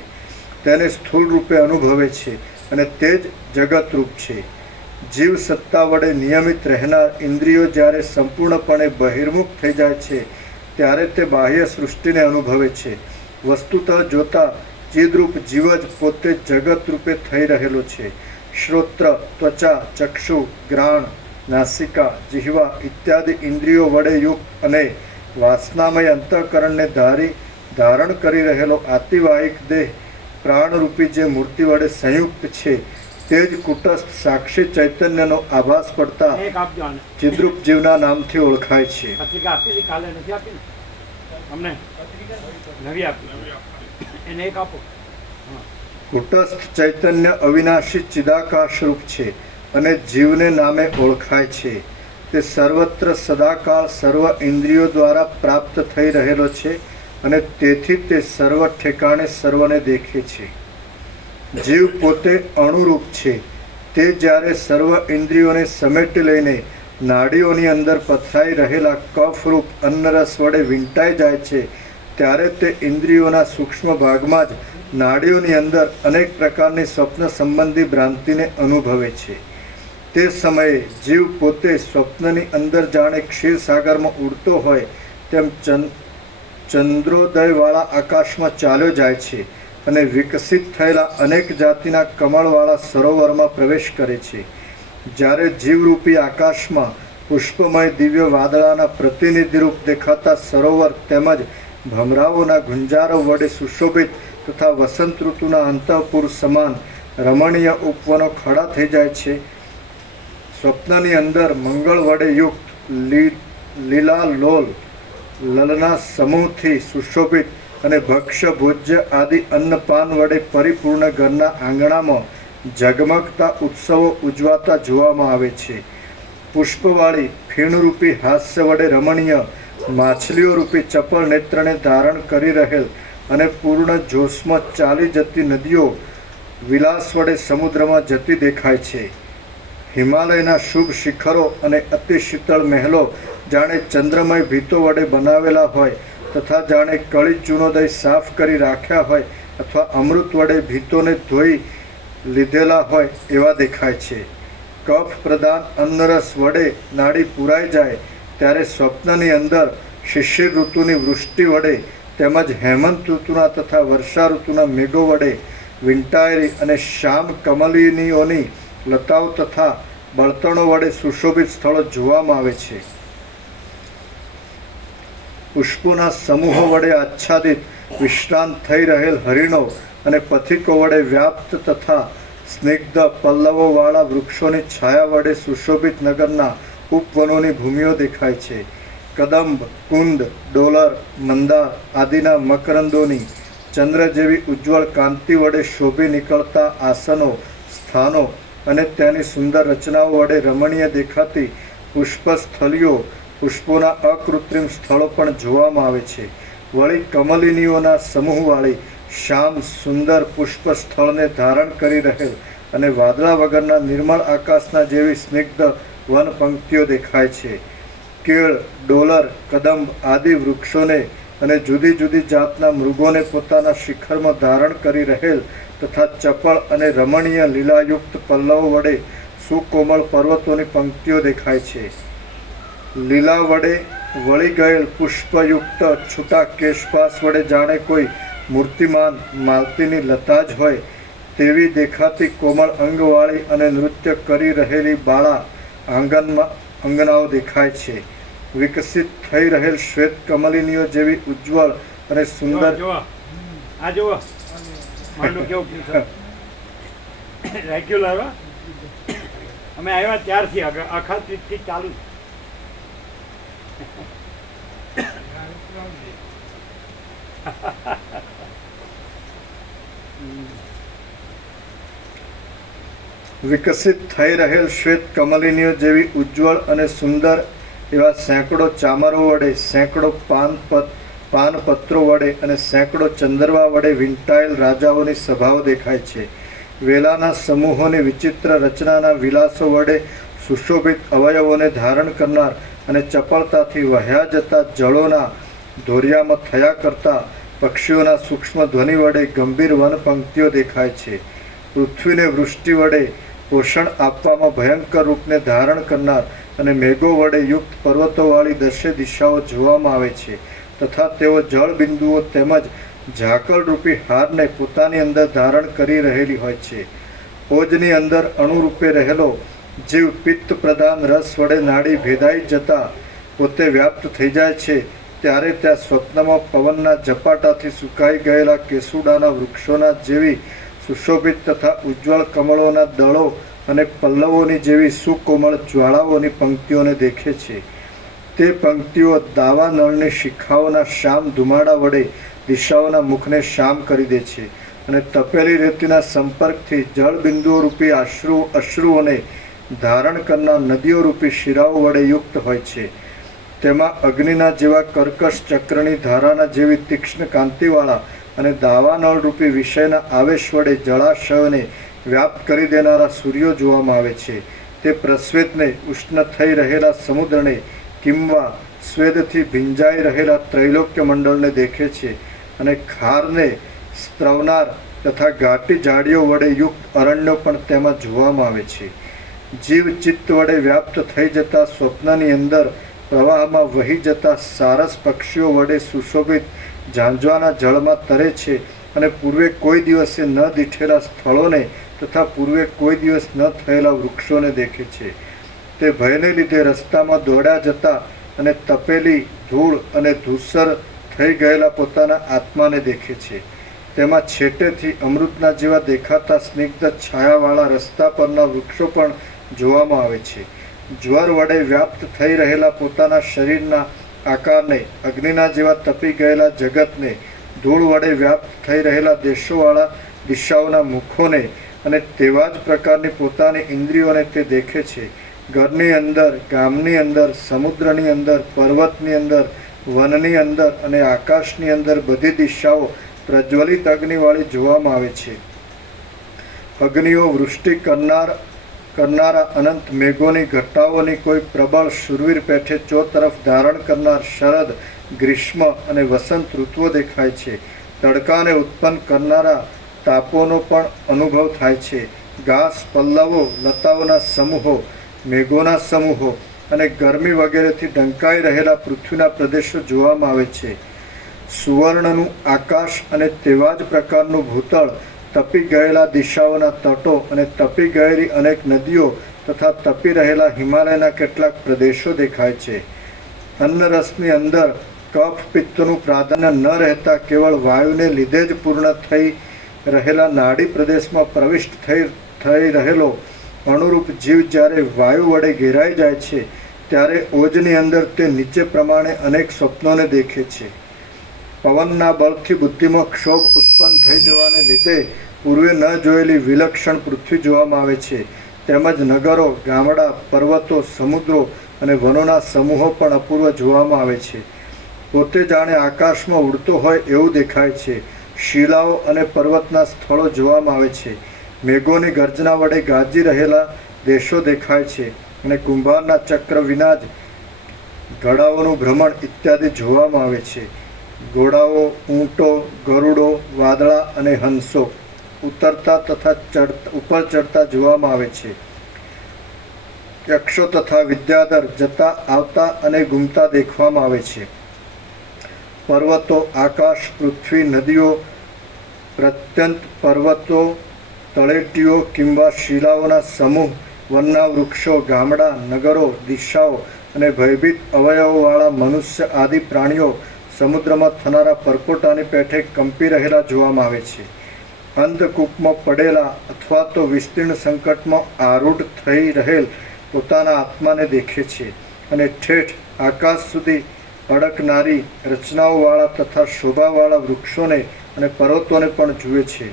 તેને સ્થૂળ રૂપે અનુભવે છે અને તે જ જગતરૂપ છે. જીવ સત્તા વડે નિયમિત રહેનાર ઇન્દ્રિયો જ્યારે સંપૂર્ણપણે બહિર્મુખ થઈ જાય છે ત્યારે તે બાહ્ય સૃષ્ટિને અનુભવે છે. વસ્તુતઃ જોતા ચિદરૂપ જીવ જ પોતે જગત રૂપે થઈ રહેલો છે. શ્રોત્ર, ત્વચા, ચક્ષુ, ગ્રાણ, નાસિકા, જિહ્વા ઇત્યાદિ ઇન્દ્રિયો વડે યુક્ત અને વાસનામય અંતઃકરણને ધારણ કરી રહેલો આતિવાહિક દેહ પ્રાણરૂપી જે મૂર્તિ વડે સંયુક્ત છે તે જ કુટસ્થ સાક્ષી ચૈતન્યનો આભાસ પડતા એક આપજો આને ચિદ્રૂપ જીવના નામથી ઓળખાય છે. પત્રિકા આપી હતી કાલે, નથી આપી ને અમને? નવી આપી, એને એક આપો. કુટસ્થ ચૈતન્ય અવિનાશી ચિદાકાશ રૂપ છે અને જીવને નામે ઓળખાય છે. તે સર્વત્ર સદાકાળ સર્વ ઇન્દ્રિયો દ્વારા પ્રાપ્ત થઈ રહેલો છે અને તેથી તે સર્વ ઠેકાણે સર્વને દેખે છે. જીવ પોતે અણુરૂપ છે. તે જ્યારે સર્વ ઇન્દ્રિયોને સમેટી લઈને નાડીઓની અંદર પથરાઈ રહેલા કફરૂપ અન્નરસ વડે વીંટાઈ જાય છે ત્યારે તે ઇન્દ્રિયોના સૂક્ષ્મ ભાગમાં જ નાડીઓની અંદર અનેક પ્રકારની સ્વપ્ન સંબંધી ભ્રાંતિને અનુભવે છે. તે સમયે જીવ પોતે સ્વપ્નની અંદર જાણે ક્ષીરસાગરમાં ઉડતો હોય તેમ ચંદ્રોદયવાળા આકાશમાં ચાલ્યો જાય છે અને વિકસિત થયેલા અનેક જાતિના કમળવાળા સરોવરમાં પ્રવેશ કરે છે. જ્યારે જીવરૂપી આકાશમાં પુષ્પમય દિવ્ય વાદળાના પ્રતિનિધિરૂપ દેખાતા સરોવર તેમજ ભમરાઓના ગુંજારો વડે સુશોભિત તથા વસંત ઋતુના અંતઃપુર સમાન રમણીય ઉપવનો ખડા થઈ જાય છે. સ્વપ્નની અંદર મંગળ વડે યુક્ત લીલા લોલ લલના સમૂહથી સુશોભિત અને ભક્ષ્ય ભોજ્ય આદિ અન્નપાન વડે પરિપૂર્ણ ઘરના આંગણામાં ઝગમગતા ઉત્સવો ઉજવાતા જોવામાં આવે છે. પુષ્પવાળી ફીણરૂપી હાસ્ય વડે રમણીય માછલીઓ રૂપી ચપળ નેત્રને ધારણ કરી રહેલ અને પૂર્ણ જોશમાં ચાલી જતી નદીઓ વિલાસ વડે સમુદ્રમાં જતી દેખાય છે. હિમાલયના શુભ શિખરો અને અતિ શીતળ મહેલો જાણે ચંદ્રમય ભીતો વડે બનાવેલા હોય તથા જાણે કળી ચૂનોદય સાફ કરી રાખ્યા હોય અથવા અમૃત વડે ભીતોને ધોઈ લીધેલા હોય એવા દેખાય છે. કફ પ્રદાન અન્નરસ વડે નાડી પુરાઈ જાય ત્યારે સ્વપ્નની અંદર શિશિર ઋતુની વૃષ્ટિ વડે તેમજ હેમંત ઋતુના તથા વર્ષા ઋતુના મેઘો વડે વીંટાયેલી અને શ્યામ કમલિનીઓની લતાઓ તથા બળતણો વડે સુશોભિત સ્થળો જોવામાં આવે છે. પુષ્પોના સમૂહો વડે આચ્છાદિત વિશ્રાંત થઈ રહેલ હરિણો અને પથિકો વડે વ્યાપ્ત તથા સ્નિગ્ધ પલ્લવોવાળા વૃક્ષોની છાયા વડે સુશોભિત નગરના ઉપવનોની ભૂમિઓ દેખાય છે. કદંબ, કુંદ, ડોલર, મંદાર આદિના મકરંદોની ચંદ્ર જેવી ઉજ્જવળ કાંતિ વડે શોભી નીકળતા આસનો, સ્થાનો અને તેની સુંદર રચનાઓ વડે રમણીય દેખાતી પુષ્પસ્થલીઓ, પુષ્પોના અકૃત્રિમ સ્થળો પણ જોવામાં આવે છે. વળી કમલિનીઓના સમૂહવાળી શ્યામ સુંદર પુષ્પ સ્થળને ધારણ કરી રહેલ અને વાદળા વગરના નિર્મળ આકાશના જેવી સ્નિગ્ધ વન પંક્તિઓ દેખાય છે. કેળ, ડોલર, કદંબ આદિ વૃક્ષોને અને જુદી જુદી જાતના મૃગોને પોતાના શિખરમાં ધારણ કરી રહેલ તથા ચપળ અને રમણીય લીલાયુક્ત પલ્લવો વડે સુકોમળ પર્વતોની પંક્તિઓ દેખાય છે. લીલા વડે વળી ગયેલ પુષ્પયુક્ત છૂટા કેશપાસ વડે જાણે કોઈ મૂર્તિમાન માલતીની લતા જ હોય તેવી દેખાતી કોમળ અંગવાળી અને નૃત્ય કરી રહેલી બાળા અંગનાઓ દેખાય છે. વિકસિત થઈ રહેલ શ્વેત કમલિનીઓ જેવી ઉજ્જવળ અને સુંદર આ જુઓ માંડું કેવું રેગ્યુલર અમે આવ્યા ત્યારથી આખા ટ્રીપથી ચાલુ. વિકસિત થઈ રહેલ શ્વેત કમલિનીઓ જેવી ઉજ્જવળ અને સુંદર એવા સેંકડો ચામરો વડે, સેંકડો પાનપત્રો વડે અને સેંકડો ચંદરવા વડે વીંટાયેલ રાજાઓની સભાઓ દેખાય છે. વેલાના સમૂહોની વિચિત્ર રચનાના વિલાસો વડે સુશોભિત અવયવોને ધારણ કરનાર અને ચપળતાથી વહ્યા જતા જળોના ધોરિયામાં થયા કરતા પક્ષીઓના સૂક્ષ્મ ધ્વનિ વડે ગંભીર વન પંક્તિઓ દેખાય છે. પૃથ્વીને વૃષ્ટિ વડે પોષણ આપવામાં ભયંકર રૂપને ધારણ કરનાર અને મેઘો વડે યુક્ત પર્વતોવાળી દશે દિશાઓ જોવામાં આવે છે તથા તેઓ જળબિંદુઓ તેમજ ઝાકળરૂપી હારને પોતાની અંદર ધારણ કરી રહેલી હોય છે. ઓજની અંદર અણુરૂપે રહેલો જીવ પિત્ત પ્રધાન રસ વડે નાડી ભેદાઈ જતા પોતે વ્યાપ્ત થઈ જાય છે ત્યારે ત્યાં સ્વપ્નમાં પવનના ઝપાટાથી સુકાઈ ગયેલા કેસુડાના વૃક્ષોના જેવી સુશોભિત તથા ઉજ્જવળ કમળોના દળો અને પલ્લવોની જેવી સુકોમળ જ્વાળાઓની પંક્તિઓને દેખે છે. તે પંક્તિઓ દાવા નળની શિખાઓના શામ ધુમાડા વડે દિશાઓના મુખને શામ કરી દે છે અને તપેલી રેતીના સંપર્કથી જળબિંદુઓ રૂપી અશ્રુઓને ધારણ કરનાર નદીઓ રૂપી શિરાઓ વડે યુક્ત હોય છે. તેમાં અગ્નિના જેવા કર્કશ ચક્રની ધારાના જેવી તીક્ષ્ણ કાંતિવાળા અને દાવાનળ રૂપી વિષયના આવેશ વડે જળાશયોને વ્યાપ્ત કરી દેનારા સૂર્યો જોવામાં આવે છે. તે પ્રસ્વેતને ઉષ્ણ થઈ રહેલા સમુદ્રને કિંવા સ્વેદથી ભીંજાઈ રહેલા ત્રૈલોક્ય મંડળને દેખે છે અને ખારને સ્ત્રવનાર તથા ઘાટી ઝાડીઓ વડે યુક્ત અરણ્યો પણ તેમાં જોવામાં આવે છે. જીવ ચિત્ત વડે વ્યાપ્ત થઈ જતા સ્વપ્નની અંદર પ્રવાહમાં વહી જતા સારસ પક્ષીઓ વડે સુશોભિત ઝાંઝવાના જળમાં તરે છે અને પૂર્વે કોઈ દિવસે ન દીઠેલા સ્થળોને તથા પૂર્વે કોઈ દિવસ ન થયેલા વૃક્ષોને દેખે છે. તે ભયને લીધે રસ્તામાં દોડ્યા જતા અને તપેલી ધૂળ અને ધૂસર થઈ ગયેલા પોતાના આત્માને દેખે છે. તેમાં છેટેથી અમૃતના જેવા દેખાતા સ્નિગ્ધ છાયાવાળા રસ્તા પરના વૃક્ષો પણ જોવામાં આવે છે. જ્વર વડે વ્યાપ્ત થઈ રહેલા પોતાના શરીરના આકારને, અગ્નિના જેવા તપી ગયેલા જગતને, ધૂળ વડે વ્યાપ્ત થઈ રહેલા દેશોવાળા દિશાઓના મુખોને અને તેવા જ પ્રકારની પોતાની ઇન્દ્રિયોને તે દેખે છે. ઘરની અંદર, ગામની અંદર, સમુદ્રની અંદર, પર્વતની અંદર, વનની અંદર અને આકાશની અંદર બધી દિશાઓ પ્રજ્વલિત અગ્નિવાળી જોવામાં આવે છે. અગ્નિઓ વૃષ્ટિ કરનારા અનંત મેઘોની ઘટાઓની કોઈ પ્રબળ શૂરવીર પેઠે ચોતરફ ધારણ કરનાર શરદ, ગ્રીષ્મ અને વસંત ઋતુઓ દેખાય છે. તડકાને ઉત્પન્ન કરનારા તાપોનો પણ અનુભવ થાય છે. ઘાસ, પલ્લવો, લતાઓના સમૂહો, મેઘોના સમૂહો અને ગરમી વગેરેથી ઢંકાઈ રહેલા પૃથ્વીના પ્રદેશો જોવામાં આવે છે. સુવર્ણનું આકાશ અને તેવા જ પ્રકારનું ભૂતળ, તપી ગયેલા દિશાઓના તટો અને તપી ગયેલી અનેક નદીઓ તથા તપી રહેલા હિમાલયના કેટલાક પ્રદેશો દેખાય છે. અન્નરસની અંદર કફ પિત્તનું પ્રાધાન્ય ન રહેતા કેવળ વાયુને લીધે જ પૂર્ણ થઈ રહેલા નાડી પ્રદેશમાં પ્રવિષ્ટ થઈ રહેલો અણુરૂપ જીવ જ્યારે વાયુ વડે ઘેરાઈ જાય છે ત્યારે ઓજની અંદર તે નીચે પ્રમાણે અનેક સ્વપ્નોને દેખે છે. પવનના બળથી બુદ્ધિમાં ક્ષોભ ઉત્પન્ન થઈ જવાને લીધે પૂર્વે ન જોયેલી વિલક્ષણ પૃથ્વી જોવામાં આવે છે. તેમજ નગરો, ગામડા, પર્વતો, સમુદ્રો અને વનોના સમૂહો પણ અપૂર્વ જોવામાં આવે છે. પોતે જાણે આકાશમાં ઉડતો હોય એવું દેખાય છે. શિલાઓ અને પર્વતના સ્થળો જોવામાં આવે છે. મેઘોની ગર્જના વડે ગાજી રહેલા દેશો દેખાય છે અને કુંભારના ચક્ર વિના જ ઘડાઓનું ભ્રમણ ઇત્યાદિ જોવામાં આવે છે. ઘોડાઓ, ઊંટો, ગરુડો, વાદળા અને હંસો ઉતરતા તથા ઉપર ચડતા જોવામાં આવે છે. યક્ષો તથા વિદ્યાધર જતા આવતા અને ઘૂમતા દેખવામાં આવે છે. પર્વતો, આકાશ, પૃથ્વી, નદીઓ, પ્રત્યંત પર્વતો, તળેટીઓ કિંવા શિલાઓના સમૂહ, વનના વૃક્ષો, ગામડા, નગરો, દિશાઓ અને ભયભીત અવયવોવાળા મનુષ્ય આદિ પ્રાણીઓ સમુદ્રમાં થનારા પરપોટાની પેઠે કંપી રહેલા જોવામાં આવે છે. અંધકૂપમાં પડેલા અથવા તો વિસ્તીર્ણ સંકટમાં આરૂઢ થઈ રહેલ પોતાના આત્માને દેખે છે અને ઠેઠ આકાશ સુધી અડકનારી રચનાઓવાળા તથા શોભાવાળા વૃક્ષોને અને પર્વતોને પણ જુએ છે.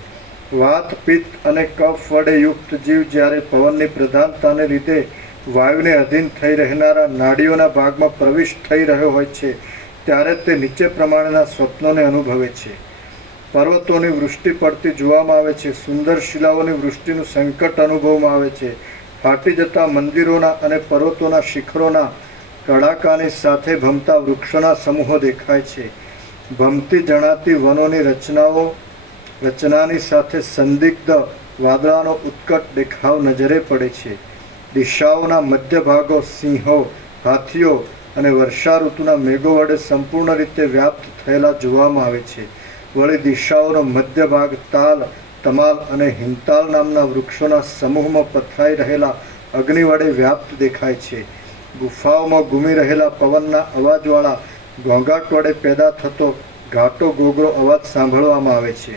વાત, પિત્ત અને કફ વડે યુક્ત જીવ જ્યારે પવનની પ્રધાનતાને લીધે વાયુને અધીન થઈ રહેનારા નાડીઓના ભાગમાં પ્રવિષ્ટ થઈ રહ્યો હોય છે ત્યારે તે નીચે પ્રમાણેના સ્વપ્નોને અનુભવે છે. પર્વતોની વૃષ્ટિ પડતી જોવામાં આવે છે. સુંદર શિલાઓની વૃષ્ટિનું સંકટ અનુભવમાં આવે છે. ફાટી જતા મંદિરોના અને પર્વતોના શિખરોના કડાકાની સાથે ભમતા વૃક્ષોના સમૂહો દેખાય છે. ભમતી જણાતી વનોની રચનાની સાથે સંદિગ્ધ વાદળાનો ઉત્કટ દેખાવ નજરે પડે છે. દિશાઓના મધ્ય ભાગો સિંહો, હાથીઓ અને વર્ષા ઋતુના મેઘો વડે સંપૂર્ણ રીતે વ્યાપ્ત થયેલા જોવામાં આવે છે. વળી દિશાઓનો મધ્ય ભાગ તાલ, તમાલ અને હિંતાલ નામના વૃક્ષોના સમૂહમાં પથરાઈ રહેલા અગ્નિ વડે વ્યાપ્ત દેખાય છે. ગુફાઓમાં ઘૂમી રહેલા પવનના અવાજવાળા ઘોંઘાટ વડે પેદા થતો ઘાટો ગોગરો અવાજ સાંભળવામાં આવે છે.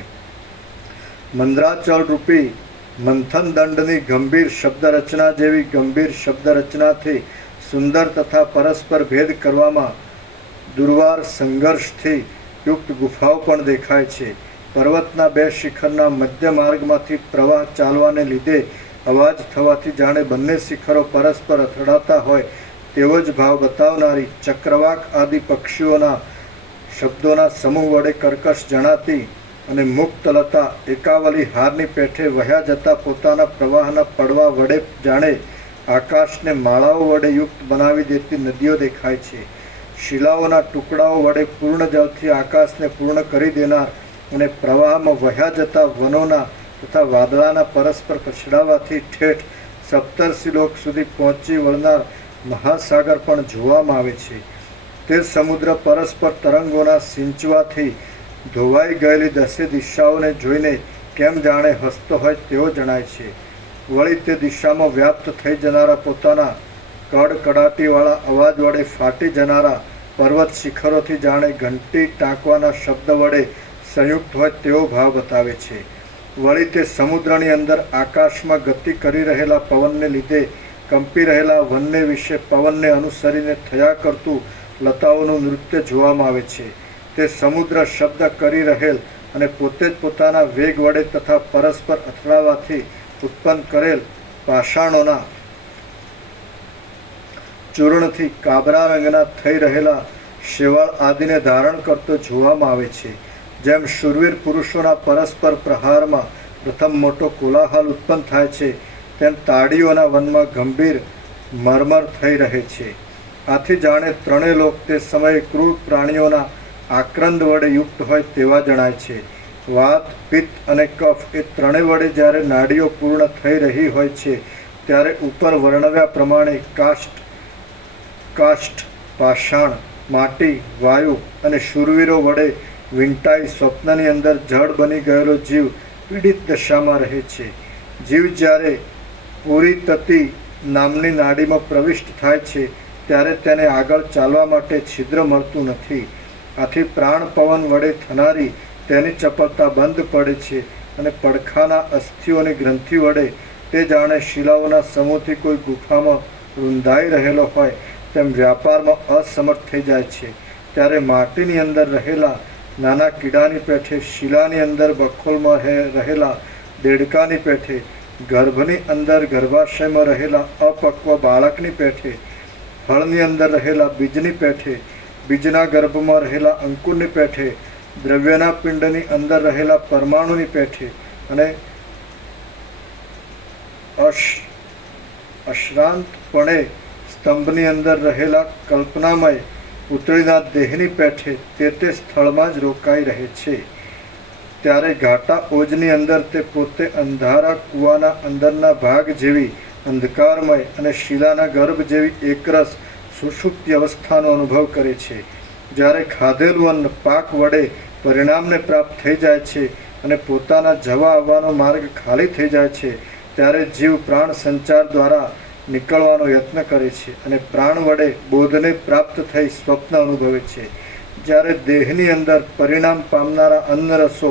મંદ્રાચલ રૂપી મંથન દંડની ગંભીર શબ્દ રચના જેવી ગંભીર શબ્દ રચનાથી સુંદર તથા પરસ્પર ભેદ કરવામાં દુર્વાર સંઘર્ષથી યુક્ત ગુફાઓ પણ દેખાય છે. પર્વતના બે શિખરના મધ્ય માર્ગમાંથી પ્રવાહ ચાલવાને લીધે અવાજ થવાથી જાણે બંને શિખરો પરસ્પર અથડાતા હોય તેવો જ ભાવ બતાવનારી ચક્રવાક આદિ પક્ષીઓના શબ્દોના સમૂહ વડે કર્કશ જણાતી અને મુક્તલતા એકાવલી હારની પેઠે વહ્યા જતા પોતાના પ્રવાહના પડવા વડે જાણે આકાશને માળાઓ વડે યુક્ત બનાવી દેતી નદીઓ દેખાય છે. શિલાઓના ટુકડાઓ વડે પૂર્ણ જળથી આકાશને પૂર્ણ કરી દેનાર અને પ્રવાહમાં વહ્યા જતા વનોના તથા વાદળાના પરસ્પર કચડાવાથી ઠેઠ સપ્તર્ષિલોક સુધી પહોંચી વળનાર મહાસાગર પણ જોવામાં આવે છે. તે સમુદ્ર પરસ્પર તરંગોના સિંચવાથી ધોવાઈ ગયેલી દસે દિશાઓને જોઈને કેમ જાણે હસતો હોય તેવો જણાય છે. વળી તે દિશામાં વ્યાપ્ત થઈ જનારા પોતાના કડકડાટીવાળા અવાજ વડે ફાટી જનારા પર્વત શિખરોથી જાણે ઘંટી ટાંકવાના શબ્દ વડે સંયુક્ત હોય તેવો ભાવ બતાવે છે. વળી તે સમુદ્રની અંદર આકાશમાં ગતિ કરી રહેલા પવનને લીધે કંપી રહેલા વનને વિશે પવનને અનુસરીને થયા કરતું લતાઓનું નૃત્ય જોવામાં આવે છે. તે સમુદ્ર શબ્દ કરી રહેલ અને પોતે જ પોતાના વેગ વડે તથા પરસ્પર અથડાવાથી ઉત્પન્ન કરેલ પાષાણોના ચૂર્ણથી કાબરા રંગના થઈ રહેલા શેવાળ આદિને ધારણ કરતો જોવામાં આવે છે. જેમ શૂરવીર પુરુષોના પરસ્પર પ્રહારમાં પ્રથમ મોટો કોલાહલ ઉત્પન્ન થાય છે તેમ તાળીઓના વનમાં ગંભીર મરમર થઈ રહે છે. આથી જાણે ત્રણેય લોક તે સમયે ક્રૂર પ્રાણીઓના આક્રંદ વડે યુક્ત હોય તેવા જણાય છે. વાત, પિત્ત અને કફ એ ત્રણેય વડે જ્યારે નાડીઓ પૂર્ણ થઈ રહી હોય છે ત્યારે ઉપર વર્ણવ્યા પ્રમાણે કાષ્ઠ, પાષાણ, માટી, વાયુ અને શૂરવીરો વડે વીંટાઈ સ્વપ્નની અંદર જળ બની ગયેલો જીવ પીડિત દશામાં રહે છે. જીવ જ્યારે પુરીતતી નામની નાડીમાં પ્રવિષ્ટ થાય છે ત્યારે તેને આગળ ચાલવા માટે છિદ્ર મળતું નથી. આથી પ્રાણ પવન વડે થનારી તેની ચપળતા બંધ પડે છે અને પડખાના અસ્થિઓની ગ્રંથિ વડે તે જાણે શિલાઓના સમૂહથી કોઈ ગુફામાં રૂંધાઈ રહેલો હોય તેમ વ્યાપારમાં અસમર્થ થઈ જાય છે. ત્યારે માટીની અંદર રહેલા નાના કીડાની પેઠે, શિલાની અંદર બખોલમાં રહેલા દેડકાની પેઠે, ગર્ભની અંદર ગર્ભાશયમાં રહેલા અપક્વ બાળકની પેઠે, ફળની અંદર રહેલા બીજની પેઠે, બીજના ગર્ભમાં રહેલા અંકુરની પેઠે, દ્રવ્યના પિંડની અંદર રહેલા પરમાણુની પેઠે અને અશ્રાંતપણે સ્તંભની અંદર રહેલા કલ્પનામય પુતળીના દેહની પેઠે તે સ્થળમાં જ રોકાઈ રહે છે. ત્યારે ઘાટા ઓજની અંદર તે પોતે અંધારા કૂવાના અંદરના ભાગ જેવી અંધકારમય અને શિલાના ગર્ભ જેવી એકરસ સુષુપ્તિ અવસ્થાનો અનુભવ કરે છે. જ્યારે ખાધેલું અન્ન પાક વડે પરિણામને પ્રાપ્ત થઈ જાય છે અને પોતાના જવા આવવાનો માર્ગ ખાલી થઈ જાય છે ત્યારે જીવ પ્રાણ સંચાર દ્વારા નીકળવાનો યત્ન કરે છે અને પ્રાણ વડે બોધને પ્રાપ્ત થઈ સ્વપ્ન અનુભવે છે. જ્યારે દેહની અંદર પરિણામ પામનારા અન્નરસો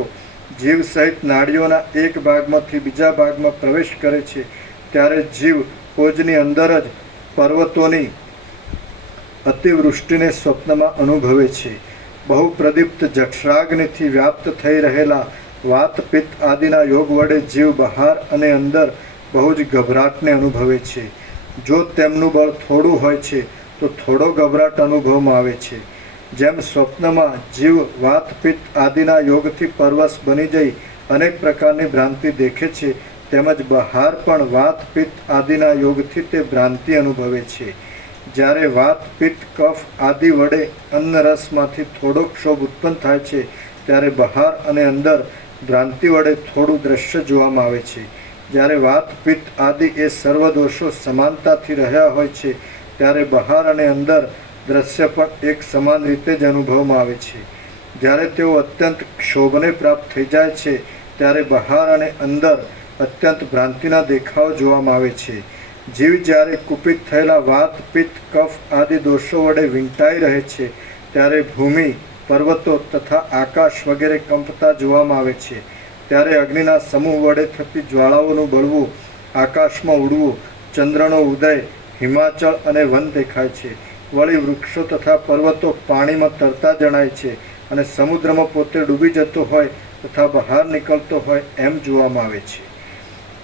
જીવ સહિત નાડીઓના એક ભાગમાંથી બીજા ભાગમાં પ્રવેશ કરે છે ત્યારે જીવ ઓજની અંદર જ પર્વતોની અતિવૃષ્ટિને સ્વપ્નમાં અનુભવે છે. બહુ પ્રદીપ્ત જઠરાગ્નિથી વ્યાપ્ત થઈ રહેલા વાત, પિત્ત આદિના યોગ વડે જીવ બહાર અને અંદર બહુ જ ગભરાટને અનુભવે છે. જો તેમનું બળ થોડું હોય છે તો થોડો ગભરાટ અનુભવમાં આવે છે. જેમ સ્વપ્નમાં જીવ વાત, પિત્ત આદિના યોગથી પરવશ બની જઈ અનેક પ્રકારની ભ્રાંતિ દેખે છે તેમજ બહાર પણ વાત, પિત્ત આદિના યોગથી તે ભ્રાંતિ અનુભવે છે. જ્યારે વાત, પિત્ત, કફ આદિ વડે અન્નરસમાંથી થોડો ક્ષોભ ઉત્પન્ન થાય છે ત્યારે બહાર અને અંદર ભ્રાંતિ વડે થોડું દ્રશ્ય જોવામાં આવે છે. જ્યારે વાત, પિત્ત આદિ એ સર્વ દોષો સમાનતાથી રહ્યા હોય છે ત્યારે બહાર અને અંદર દ્રશ્ય પણ એક સમાન રીતે જ અનુભવમાં આવે છે. જ્યારે તેઓ અત્યંત ક્ષોભને પ્રાપ્ત થઈ જાય છે ત્યારે બહાર અને અંદર અત્યંત ભ્રાંતિના દેખાવ જોવામાં આવે છે. જીવ જ્યારે કુપિત થયેલા વાત, પિત્ત, કફ આદિ દોષો વડે વીંટાઈ રહે છે ત્યારે ભૂમિ, પર્વતો તથા આકાશ વગેરે કંપતા જોવામાં આવે છે. ત્યારે અગ્નિના સમૂહ વડે થતી જ્વાળાઓનું બળવું, આકાશમાં ઉડવું, ચંદ્રનો ઉદય, હિમાચળ અને વન દેખાય છે. વળી વૃક્ષો તથા પર્વતો પાણીમાં તરતા જણાય છે અને સમુદ્રમાં પોતે ડૂબી જતો હોય તથા બહાર નીકળતો હોય એમ જોવામાં આવે છે.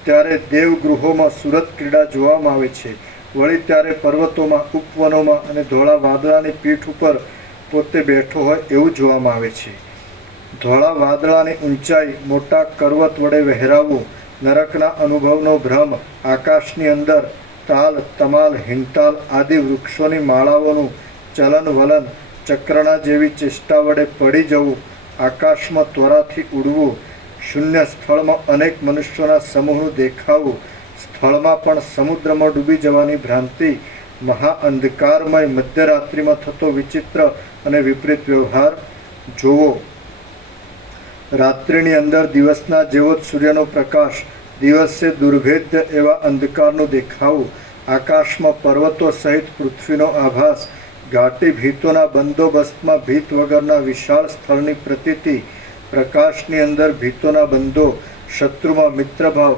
ત્યારે દેવગૃહોમાં સુરત ક્રીડા જોવામાં આવે છે. વળી ત્યારે પર્વતોમાં, ઉપવનોમાં અને ધોળા વાદળાની પીઠ ઉપર પોતે બેઠો હોય એવું જોવામાં આવે છે. ધોળા વાદળાની ઊંચાઈ, મોટા કરવત વડે વહેરાવું, નરકના અનુભવનો ભ્રમ, આકાશની અંદર તાલ, તમાલ, હિંતાલ આદિ વૃક્ષોની માળાઓનું ચલન વલન, ચક્રના જેવી ચેષ્ટા વડે પડી જવું, આકાશમાં ત્વરાથી ઉડવું, શૂન્ય સ્થળમાં અનેક મનુષ્યોના સમૂહનું દેખાવું, સ્થળમાં પણ સમુદ્રમાં ડૂબી જવાની ભ્રાંતિ, મહા અંધકારમય મધ્યરાત્રિમાં થતો વિચિત્ર અને વિપરીત વ્યવહાર જોવો. રાત્રિની અંદર દિવસના જેવો જ સૂર્યનો પ્રકાશ, દિવસે દુર્ભેદ્ય એવા અંધકારનું દેખાવું, આકાશમાં પર્વતો સહિત પૃથ્વીનો આભાસ, ઘાટી ભીતોના બંદોબસ્તમાં ભીત વગરના વિશાળ સ્થળની પ્રતીતિ, પ્રકાશની અંદર ભીતોના બંધો, શત્રુમાં મિત્રભાવ,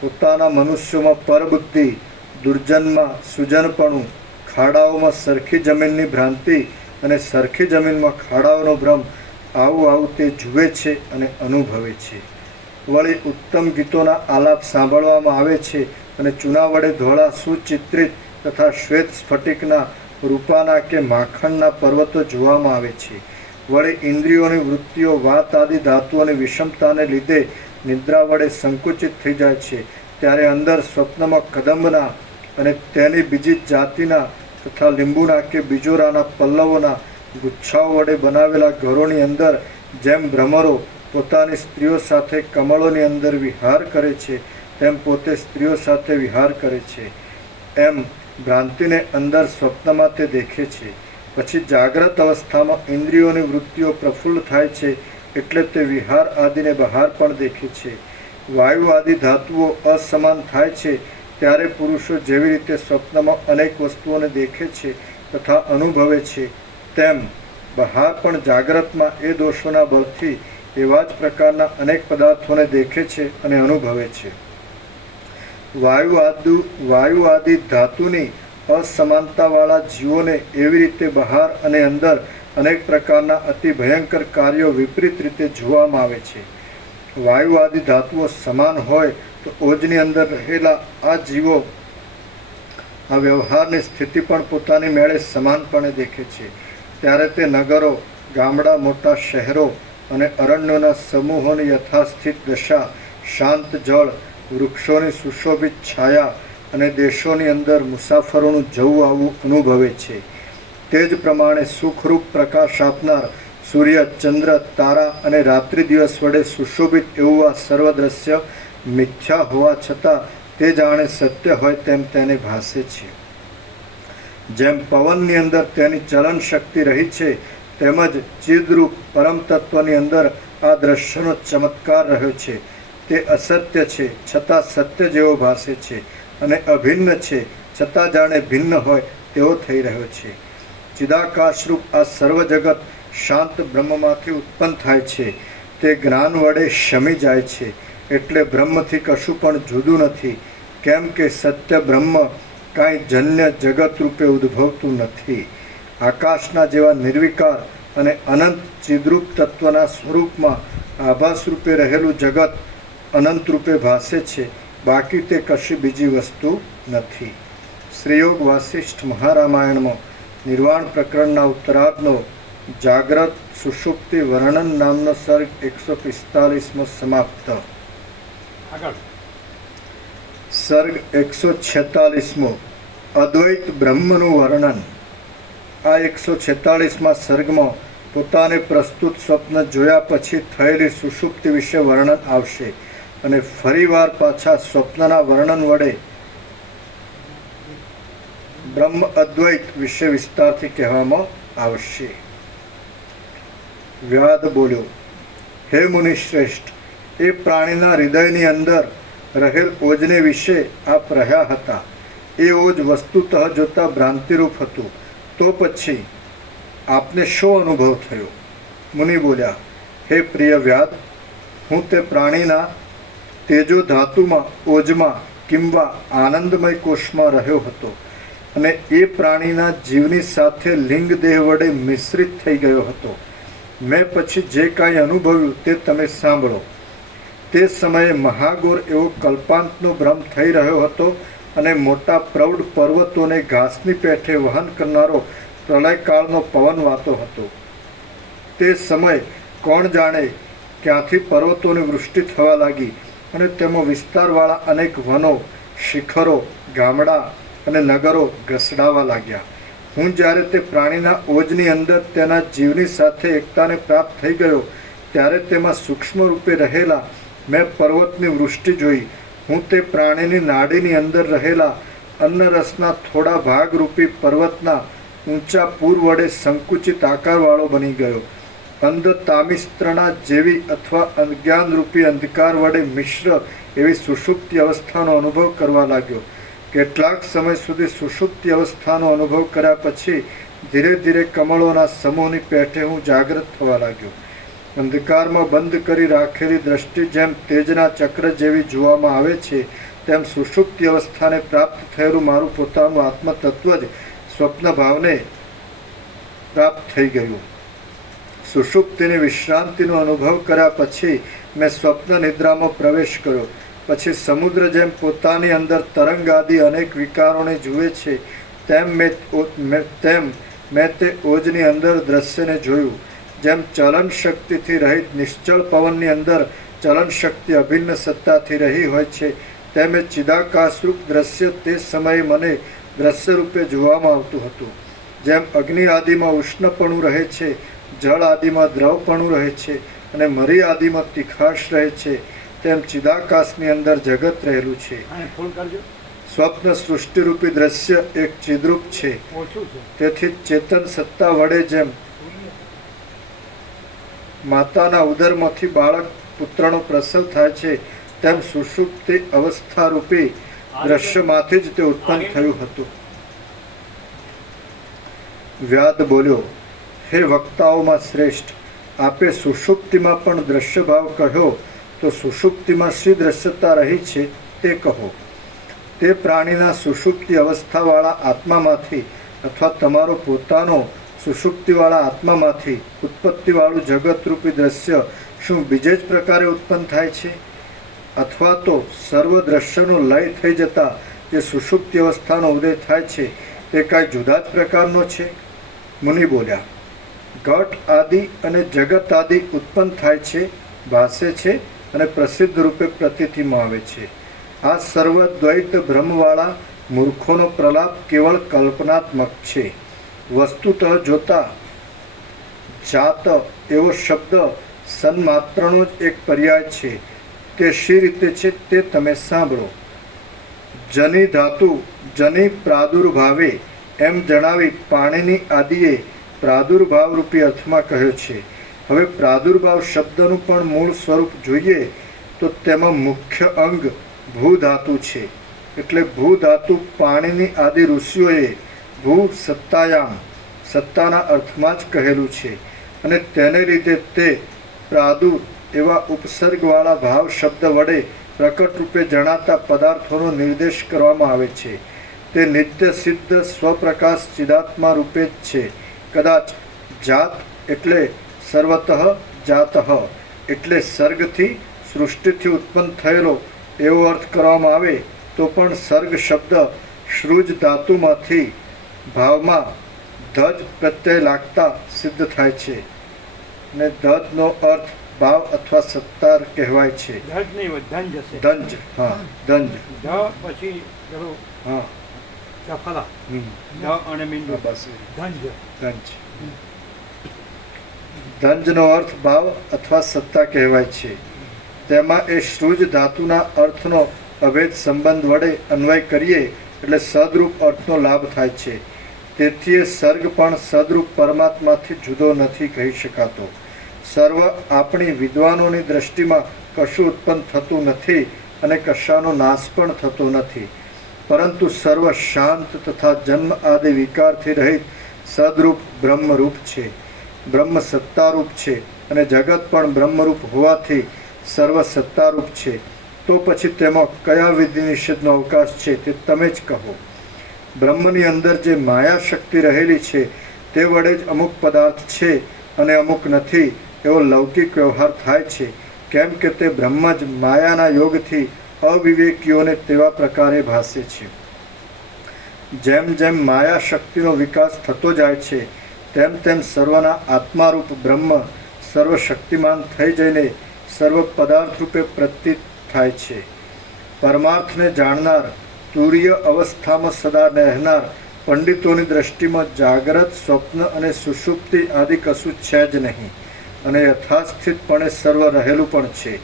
પોતાના મનુષ્યોમાં પરબુદ્ધિ, દુર્જનમાં સુજનપણું, ખાડાઓમાં સરખી જમીનની ભ્રાંતિ અને સરખી જમીનમાં ખાડાઓનો ભ્રમ, આવું તે જુએ છે અને અનુભવે છે. વળી ઉત્તમ ગીતોના આલાપ સાંભળવામાં આવે છે અને ચૂના વડે ધોળા સુચિત્રિત તથા શ્વેત સ્ફટિકના, રૂપાના કે માખણના પર્વતો જોવામાં આવે છે. વળી ઇન્દ્રિયોની વૃત્તિઓ વાત આદિ ધાતુઓની વિષમતાને લીધે નિદ્રા વડે સંકુચિત થઈ જાય છે. ત્યારે અંદર સ્વપ્નમાં કદંબના અને તેની બીજી જાતિના તથા લીંબુના કે બીજોરાના પલ્લવોના ગુચ્છાઓ વડે બનાવેલા ઘરોની અંદર જેમ ભ્રમરો પોતાની સ્ત્રીઓ સાથે કમળોની અંદર વિહાર કરે છે તેમ પોતે સ્ત્રીઓ સાથે વિહાર કરે છે, એમ ભ્રાંતિને અંદર સ્વપ્નમાં તે દેખે છે. પછી જાગ્રત અવસ્થામાં ઇન્દ્રિયોની વૃત્તિઓ પ્રફુલ્લ થાય છે એટલે તે વિહાર આદિને બહાર પણ દેખે છે. વાયુ આદિ ધાતુઓ અસમાન થાય છે ત્યારે પુરુષો જેવી રીતે સ્વપ્નમાં અનેક વસ્તુઓને દેખે છે તથા અનુભવે છે તેમ બહાર પણ જાગ્રતમાં એ દોષોના બળથી એવા જ પ્રકારના અનેક પદાર્થોને દેખે છે અને અનુભવે છે. વાયુ આદિ ધાતુની અસમાનતાવાળા જીવોને એવી રીતે બહાર અને અંદર અનેક પ્રકારના અતિ ભયંકર કાર્યો વિપરીત રીતે જોવામાં આવે છે. વાયુ આદિ ધાતુઓ સમાન હોય તો ઓજની અંદર રહેલા આ જીવો આ વ્યવહારની સ્થિતિ પણ પોતાની મેળે સમાનપણે દેખે છે. ત્યારે તે નગરો, ગામડા, મોટા શહેરો અને અરણ્યોના સમૂહોની યથાસ્થિત દશા, શાંત જળ, વૃક્ષોની સુશોભિત છાયા અને દેશોની અંદર મુસાફરોનું જવું આવવું અનુભવે છે. તે જ પ્રમાણે સુખરૂપ પ્રકાશ આપનાર સૂર્ય, ચંદ્ર, તારા અને રાત્રિ દિવસ વડે સુશોભિત એવું આ સર્વ દ્રશ્ય મિથ્યા હોવા છતાં તે જાણે સત્ય હોય તેમ તેને ભાસે છે. જેમ પવનની અંદર તેની ચલન શક્તિ રહી છે તેમજ ચિદરૂપ પરમ તત્વની અંદર આ દ્રશ્યનો ચમત્કાર રહ્યો છે. તે અસત્ય છે છતાં સત્ય જેવો ભાસે છે અને અભિન્ન છે છતાં જાણે ભિન્ન હોય તેવો થઈ રહ્યો છે. ચિદાકાશરૂપ આ સર્વ જગત શાંત બ્રહ્મમાંથી ઉત્પન્ન થાય છે. તે જ્ઞાન વડે શમી જાય છે એટલે બ્રહ્મથી કશું પણ જુદું નથી, કેમ કે સત્ય બ્રહ્મ કાંઈ જન્ય જગત રૂપે ઉદ્ભવતું નથી. આકાશના જેવા નિર્વિકાર અને અનંત ચિદ્રૂપ તત્વના સ્વરૂપમાં આભાસ રૂપે રહેલું જગત અનંત રૂપે ભાસે છે, બાકી તે કશી બીજી વસ્તુ નથી. શ્રીયોગ વાસિષ્ઠ મહારામાયણમાં નિર્વાણ પ્રકરણના ઉત્તરાર્ધનો જાગ્રત સુષુપ્તિ વર્ણન નામનો સર્ગ 145મો સમાપ્ત. આગળ સર્ગ 146મો અદ્વૈત બ્રહ્મનું વર્ણન. આ 146મા સર્ગમાં પોતાને પ્રસ્તુત સ્વપ્ન જોયા પછી થયેલી સુષુપ્તિ વિશે વર્ણન આવશે અને ફરીવાર પાછા સ્વપ્નના વર્ણન વડે બ્રહ્મ અદ્વૈત વિશે વિસ્તારથી કહેવામાં આવશે. વ્યાદ બોલ્યો, હે મુનિશ્રેષ્ઠ, એ પ્રાણીના હૃદયની અંદર રહેલ ઓજને વિશે આપ રહ્યા હતા. એ ઓજ વસ્તુતઃ જોતા ભ્રાંતિરૂપ હતું, તો પછી આપને શો અનુભવ થયો? મુનિ બોલ્યા, હે પ્રિય વ્યાદ, હું તે પ્રાણીના તેજો ધાતુમાં, ઓજમાં કિંવા આનંદમય કોષમાં રહ્યો હતો અને એ પ્રાણીના જીવની સાથે લિંગ દેહ વડે મિશ્રિત થઈ ગયો હતો. મેં પછી જે કાંઈ અનુભવ્યું તે તમે સાંભળો. તે સમયે મહાગોર એવો કલ્પાંતનો ભ્રમ થઈ રહ્યો હતો અને મોટા પ્રૌઢ પર્વતોને ઘાસની પેઠે વહન કરનારો પ્રલયકાળનો પવન વાતો હતો. તે સમય કોણ જાણે ક્યાંથી પર્વતોની વૃષ્ટિ થવા લાગી અને તેમાં વિસ્તારવાળા અનેક વનો, શિખરો, ગામડા અને નગરો ઘસડાવા લાગ્યા. હું જ્યારે તે પ્રાણીના ઓજની અંદર તેના જીવની સાથે એકતાને પ્રાપ્ત થઈ ગયો ત્યારે તેમાં સૂક્ષ્મ રૂપે રહેલા મેં પર્વતની વૃષ્ટિ જોઈ. હું તે પ્રાણીની નાડીની અંદર રહેલા અન્નરસના થોડા ભાગરૂપી પર્વતના ઊંચા પૂર વડે સંકુચિત આકારવાળો બની ગયો. અંધ તામિસ્ત્રના જેવી અથવા અજ્ઞાનરૂપી અંધકાર વડે મિશ્ર એવી સુષુપ્તિ અવસ્થાનો અનુભવ કરવા લાગ્યો. કેટલાક સમય સુધી સુષુપ્તિ અવસ્થાનો અનુભવ કર્યા પછી ધીરે ધીરે કમળોના સમૂહની પેઠે હું જાગૃત થવા લાગ્યો. અંધકારમાં બંધ કરી રાખેલી દ્રષ્ટિ જેમ તેજના ચક્ર જેવી જોવામાં આવે છે તેમ સુષુપ્તિ અવસ્થાને પ્રાપ્ત થયેલું મારું પોતાનું આત્મતત્વ જ સ્વપ્ન ભાવને પ્રાપ્ત થઈ ગયું. સુષુપ્તિની વિશ્રાંતિનો અનુભવ કર્યા પછી મેં સ્વપ્ન નિદ્રામાં પ્રવેશ કર્યો. પછી સમુદ્ર જેમ પોતાની અંદર તરંગ આદિ અનેક વિકારોને જુએ છે તેમ મેં તે ઓજની અંદર દ્રશ્યને જોયું. જેમ ચલન શક્તિથી રહિત નિશ્ચળ પવનની અંદર ચલન શક્તિ અભિન્ન સત્તાથી રહી હોય છે તેમ એ ચિદાકાશરૂપ દ્રશ્ય તે સમયે મને દ્રશ્ય રૂપે જોવામાં આવતું હતું. જેમ અગ્નિ આદિમાં ઉષ્ણપણું રહે છે, જળ આદિમાં દ્રવપણું રહે છે અને મરી આદિમાં તીખાશ રહે છે, તેમ ચિદાકાશની અંદર જગત રહેલું છે. સ્વપ્ન સૃષ્ટિરૂપી દ્રશ્ય એક ચિદ્રૂપ છે. તેથી ચેતન સત્તા વડે જેમ માતાના ઉદરમાંથી બાળક પુત્રનો પ્રસવ થાય છે તેમ સુષુપ્તિ અવસ્થા રૂપી દ્રશ્યમાંથી જ તે ઉત્પન્ન થયું હતું. વ્યાદ બોલ્યો, હે વક્તાઓમાં શ્રેષ્ઠ, આપે સુષુપ્તિમાં પણ દ્રશ્ય ભાવ કહ્યો તો સુષુપ્તિમાં શી દ્રશ્યતા રહી છે તે કહો. તે પ્રાણીના સુષુપ્તિ અવસ્થાવાળા આત્મામાંથી અથવા તમારો પોતાનો સુષુપ્તિવાળા આત્મામાંથી ઉત્પત્તિવાળું જગતરૂપી દ્રશ્ય શું બીજે જ પ્રકારે ઉત્પન્ન થાય છે અથવા તો સર્વ દ્રશ્યનો લય થઈ જતા જે સુષુપ્તિ અવસ્થાનો ઉદય થાય છે તે કાંઈ જુદા જ પ્રકારનો છે? મુનિ બોલ્યા, ઘટ આદિ અને જગત આદિ ઉત્પન્ન થાય છે, ભાસે છે અને પ્રસિદ્ધ રૂપે પ્રતીતિમાં આવે છે. આ સર્વ દ્વૈત ભ્રમવાળા મૂર્ખોનો પ્રલાપ કેવળ કલ્પનાત્મક છે. વસ્તુતઃ જોતા જાત એવો શબ્દ સન્માત્રનો જ એક પર્યાય છે. તે શી રીતે છે તે તમે સાંભળો. જની ધાતુ જની પ્રાદુર્ભાવે એમ જણાવી પાણીની આદિએ પ્રાદુર્ભાવ રૂપી અર્થમાં કહ્યો છે. હવે પ્રાદુર્ભાવ શબ્દનું પણ મૂળ સ્વરૂપ જોઈએ તો તેમાં મુખ્ય અંગ ભૂધાતુ છે. એટલે ભૂધાતુ પાણીની આદિ ઋષિઓએ ભૂ સત્તાયામ સત્તાના અર્થમાં જ કહેલું છે અને તેને લીધે તે પ્રાદુર એવા ઉપસર્ગવાળા ભાવ શબ્દ વડે પ્રકટ રૂપે જણાતા પદાર્થોનો નિર્દેશ કરવામાં આવે છે. તે નિત્ય સિદ્ધ સ્વપ્રકાશ ચિદાત્મા રૂપે જ છે. કદાચ જાત એટલે સર્વતઃ જાતઃ એટલે સર્ગથી સૃષ્ટિથી ઉત્પન્ન થયેલો એવો અર્થ કરવામાં આવે તો પણ સર્ગ શબ્દ શ્રુજ ધાતુમાંથી ભાવમાં ધજ પ્રત્યય લાગતા સિદ્ધ થાય છે અને ધજનો અર્થ ભાવ અથવા સત્તાર કહેવાય છે. ધજ નહીં હોય, ધંજ હશે. દંજ, હા દંજ, ધ પછી પેલું હા ચફલા, ધ અને મીંડું, બસ ધંજ. દંજ. દંજનો અર્થ ભાવ અથવા સત્તા કહેવાય છે. તેમાં એ શ્રુજ ધાતુના અર્થનો અભેદ સંબંધ વડે અન્વય કરીએ એટલે સદરૂપ અર્થનો લાભ થાય છે. તેથી એ સર્ગ પણ સદરૂપ પરમાત્માથી જુદો નથી કહી શકાતો. સર્વ આપણી વિદ્વાનોની દ્રષ્ટિમાં કશું ઉત્પન્ન થતું નથી અને કશાનો નાશ પણ થતો નથી, પરંતુ સર્વ શાંત તથા જન્મ આદિ વિકારથી રહિત સદરૂપ બ્રહ્મરૂપ છે. બ્રહ્મ સત્તારૂપ છે અને જગત પણ બ્રહ્મરૂપ હોવાથી સર્વ સત્તારૂપ છે, તો પછી તેમાં કયા વિધિ નિષેધનો અવકાશ છે તે તમે જ કહો. બ્રહ્મની અંદર જે માયા શક્તિ રહેલી છે તે વડે જ અમુક પદાર્થ છે અને અમુક નથી એવો લૌકિક વ્યવહાર થાય છે, કેમ કે તે બ્રહ્મ જ માયાના યોગથી અવિવેકીઓને તેવા પ્રકારે ભાસે છે. જેમ જેમ માયા શક્તિનો વિકાસ થતો જાય છે તેમ તેમ સર્વના આત્મારૂપ બ્રહ્મ સર્વશક્તિમાન થઈ જઈને સર્વ પદાર્થ રૂપે પ્રતીત થાય છે. પરમાર્થને જાણનાર, તુરીય અવસ્થામાં સદા રહેનાર પંડિતોની દ્રષ્ટિમાં જાગ્રત, સ્વપ્ન અને સુષુપ્તિ આદિ કશું છે જ નહીં અને યથાસ્થિતપણે સર્વ રહેલું પણ છે.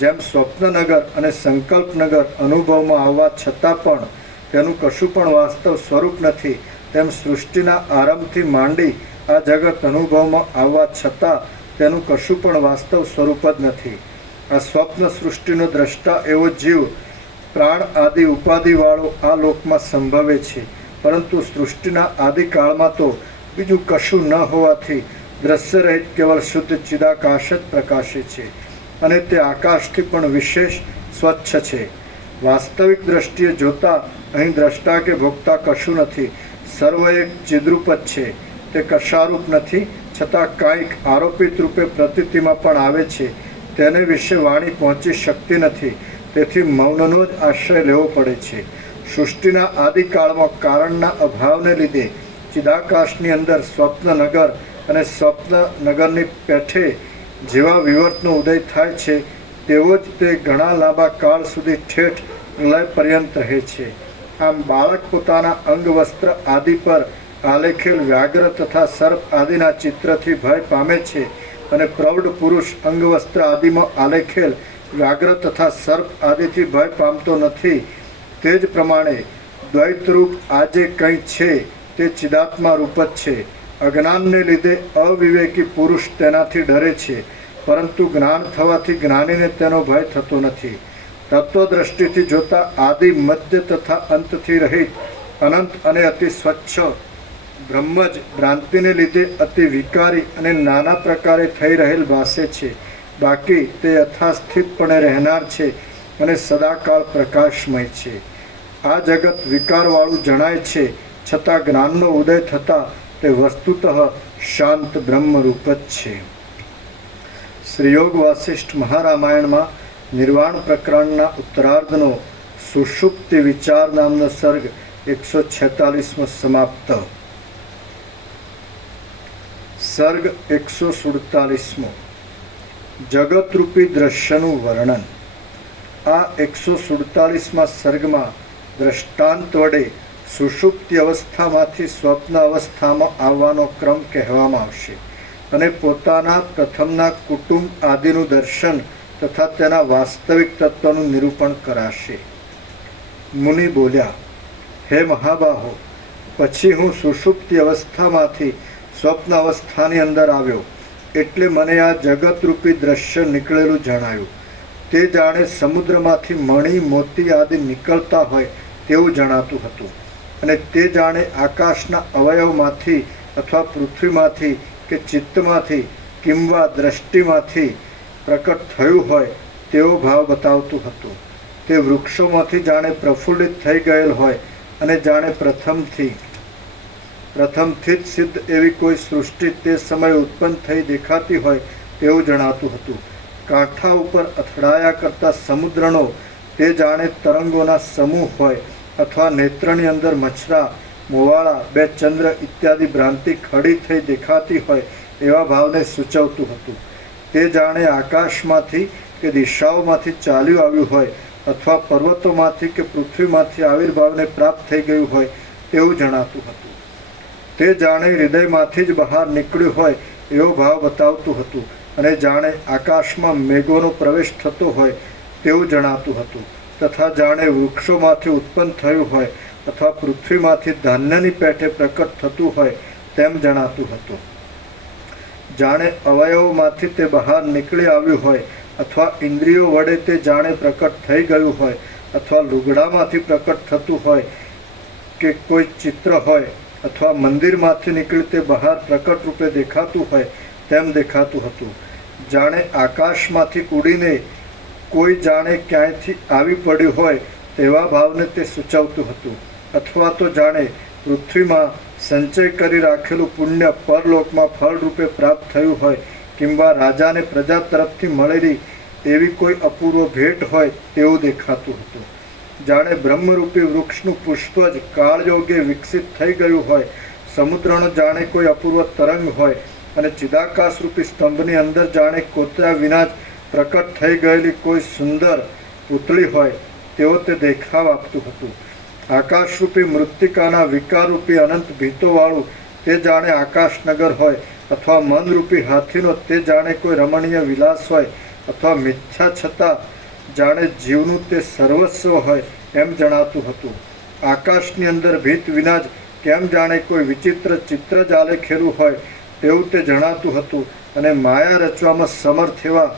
જેમ સ્વપ્નનગર અને સંકલ્પનગર અનુભવમાં આવવા છતાં પણ તેનું કશું પણ વાસ્તવ સ્વરૂપ નથી, તેમ સૃષ્ટિના આરંભથી માંડી આ જગત અનુભવમાં આવવા છતાં તેનું કશું પણ વાસ્તવ સ્વરૂપ જ નથી. આ સ્વપ્ન સૃષ્ટિનો દ્રષ્ટા એવો જીવ પ્રાણ આદિ ઉપાધિવાળો આ લોકમાં સંભવે છે, પરંતુ સૃષ્ટિના આદિકાળમાં તો બીજું કશું ન હોવાથી દ્રશ્યરહિત કેવળ શુદ્ધ ચિદાકાશ જ પ્રકાશે છે અને તે આકાશથી પણ વિશેષ સ્વચ્છ છે. વાસ્તવિક દ્રષ્ટિએ જોતા અહીં દ્રષ્ટા કે ભોગતા કશું નથી, સર્વ એક ચિદ્રૂપ જ છે. તે કશારૂપ નથી, છતાં કાંઈક આરોપિત રૂપે પ્રતીતિમાં પણ આવે છે, તેને વિશે વાણી પહોંચી શકતી નથી, તેથી મૌનનો જ આશ્રય લેવો પડે છે. સૃષ્ટિના આદિકાળમાં કારણના અભાવને લીધે ચિદાકાશની અંદર સ્વપ્નનગર અને સ્વપ્નનગરની પેઠે જેવા વિવર્તનો ઉદય થાય છે તેવો જ તે ઘણા લાંબા કાળ સુધી ઠેઠ પ્રલય પર્યંત રહે છે. આમ બાળક પોતાના અંગવસ્ત્ર આદિ પર આલેખેલ વ્યાઘ્ર તથા સર્પ આદિના ચિત્રથી ભય પામે છે અને પ્રૌઢ પુરુષ અંગવસ્ત્ર આદિમાં આલેખેલ વ્યાઘ્ર તથા સર્પ આદિથી ભય પામતો નથી. તે જ પ્રમાણે દ્વૈતરૂપ આ જે કંઈ છે તે ચિદાત્મા રૂપ જ છે. અજ્ઞાનને લીધે અવિવેકી પુરુષ તેનાથી ડરે છે, પરંતુ જ્ઞાન થવાથી જ્ઞાનીને તેનો ભય થતો નથી. તત્વદ્રષ્ટિથી જોતા આદિ, મધ્ય તથા અંતથી રહિત અનંત અને અતિ સ્વચ્છ બ્રહ્મ જ ભ્રાંતિને લીધે અતિ વિકારી અને નાના પ્રકારે થઈ રહેલ ભાસે છે. બાકી તે યથાસ્થિતપણે રહેનાર છે અને સદાકાળ પ્રકાશમય છે. આ જગત વિકારવાળું જણાય છે, છતાં જ્ઞાનનો ઉદય થતાં તે વસ્તુતઃ શાંત બ્રહ્મરૂપ જ છે. શ્રીયોગ વાસિષ્ઠ મહારામાયણમાં નિર્વાણ પ્રકરણના ઉત્તરાર્ધનો સુષુપ્તિ વિચાર નામનો સર્ગ 146મો સમાપ્ત. સર્ગ 147મો જગતરૂપી દ્રશ્યનું વર્ણન. આ 147મા સર્ગમાં દ્રષ્ટાંત વડે સુષુપ્તિ અવસ્થામાંથી સ્વપ્ન અવસ્થામાં આવવાનો ક્રમ કહેવામાં આવશે અને પોતાના પ્રથમના કુટુંબ આદિનું દર્શન તથા તેના વાસ્તવિક તત્વનું નિરૂપણ કરાશે. મુનિ બોલ્યા, હે મહાબાહો, પછી હું સુષુપ્તિ અવસ્થામાંથી સ્વપ્ન અવસ્થાની અંદર આવ્યો એટલે મને આ જગતરૂપી દ્રશ્ય નીકળેલું જણાયું. તે જાણે સમુદ્રમાંથી મણી, મોતી આદિ નીકળતા હોય તેવું જણાતું હતું અને તે જાણે આકાશના અવયવમાંથી અથવા પૃથ્વીમાંથી કે ચિત્તમાંથી કિંવા દ્રષ્ટિમાંથી પ્રકટ થયું હોય તેવો ભાવ બતાવતું હતું. તે વૃક્ષોમાંથી જાણે પ્રફુલ્લિત થઈ ગયેલ હોય અને જાણે પ્રથમથી જ સિદ્ધ એવી કોઈ સૃષ્ટિ તે સમયે ઉત્પન્ન થઈ દેખાતી હોય તેવું જણાતું હતું. કાંઠા ઉપર અથડાયા કરતા સમુદ્રનો તે જાણે તરંગોના સમૂહ હોય અથવા નેત્રની અંદર મચ્છરા, મોવાળા, બે ચંદ્ર ઇત્યાદિ ભ્રાંતિ ખડી થઈ દેખાતી હોય એવા ભાવને સૂચવતું હતું. તે જાણે આકાશમાંથી કે દિશાઓમાંથી ચાલ્યું આવ્યું હોય અથવા પર્વતોમાંથી કે પૃથ્વીમાંથી આવિર્ભાવને પ્રાપ્ત થઈ ગયું હોય તેવું જણાતું હતું. તે જાણે હૃદયમાંથી જ બહાર નીકળ્યું હોય એવો ભાવ બતાવતું હતું અને જાણે આકાશમાં મેઘોનો પ્રવેશ થતો હોય તેવું જણાતું હતું તથા જાણે વૃક્ષોમાંથી ઉત્પન્ન થયું હોય અથવા પૃથ્વીમાંથી ધાન્યની પેઠે પ્રકટ થતું હોય તેમ જણાતું હતું. જાણે અવયવોમાંથી તે બહાર નીકળી આવ્યું હોય અથવા ઇન્દ્રિયો વડે તે જાણે પ્રકટ થઈ ગયું હોય અથવા લુગડામાંથી પ્રકટ થતું હોય કે કોઈ ચિત્ર હોય અથવા મંદિરમાંથી નીકળી તે બહાર પ્રકટ રૂપે દેખાતું હોય તેમ દેખાતું હતું. જાણે આકાશમાંથી ઉડીને કોઈ જાણે ક્યાંયથી આવી પડ્યું હોય તેવા ભાવને તે સૂચવતું હતું, અથવા તો જાણે પૃથ્વીમાં સંચય કરી રાખેલું પુણ્ય પરલોકમાં ફળરૂપે પ્રાપ્ત થયું હોય, કિંવા રાજાને પ્રજા તરફથી મળેલી એવી કોઈ અપૂર્વ ભેટ હોય તેવું દેખાતું હતું. જાણે બ્રહ્મરૂપી વૃક્ષનું પુષ્પ જ કાળયોગે વિકસિત થઈ ગયું હોય, સમુદ્રનો જાણે કોઈ અપૂર્વ તરંગ હોય, અને ચિદાકાશરૂપી સ્તંભની અંદર જાણે કોતરા વિના જ પ્રકટ થઈ ગયેલી કોઈ સુંદર પૂતળી હોય તેવો તે દેખાવ આપતું હતું. આકાશરૂપી મૃત્તિકાના વિકારરૂપી અનંત ભીતોવાળું તે જાણે આકાશનગર હોય, અથવા મનરૂપી હાથીનો તે જાણે કોઈ રમણીય વિલાસ હોય, અથવા મિથ્યા છતાં જાણે જીવનું તે સર્વસ્વ હોય એમ જણાતું હતું. આકાશની અંદર ભીત વિના જ કેમ જાણે કોઈ વિચિત્ર ચિત્ર જ આલેખેલું હોય તેવું તે જણાતું હતું. અને માયા રચવામાં સમર્થ એવા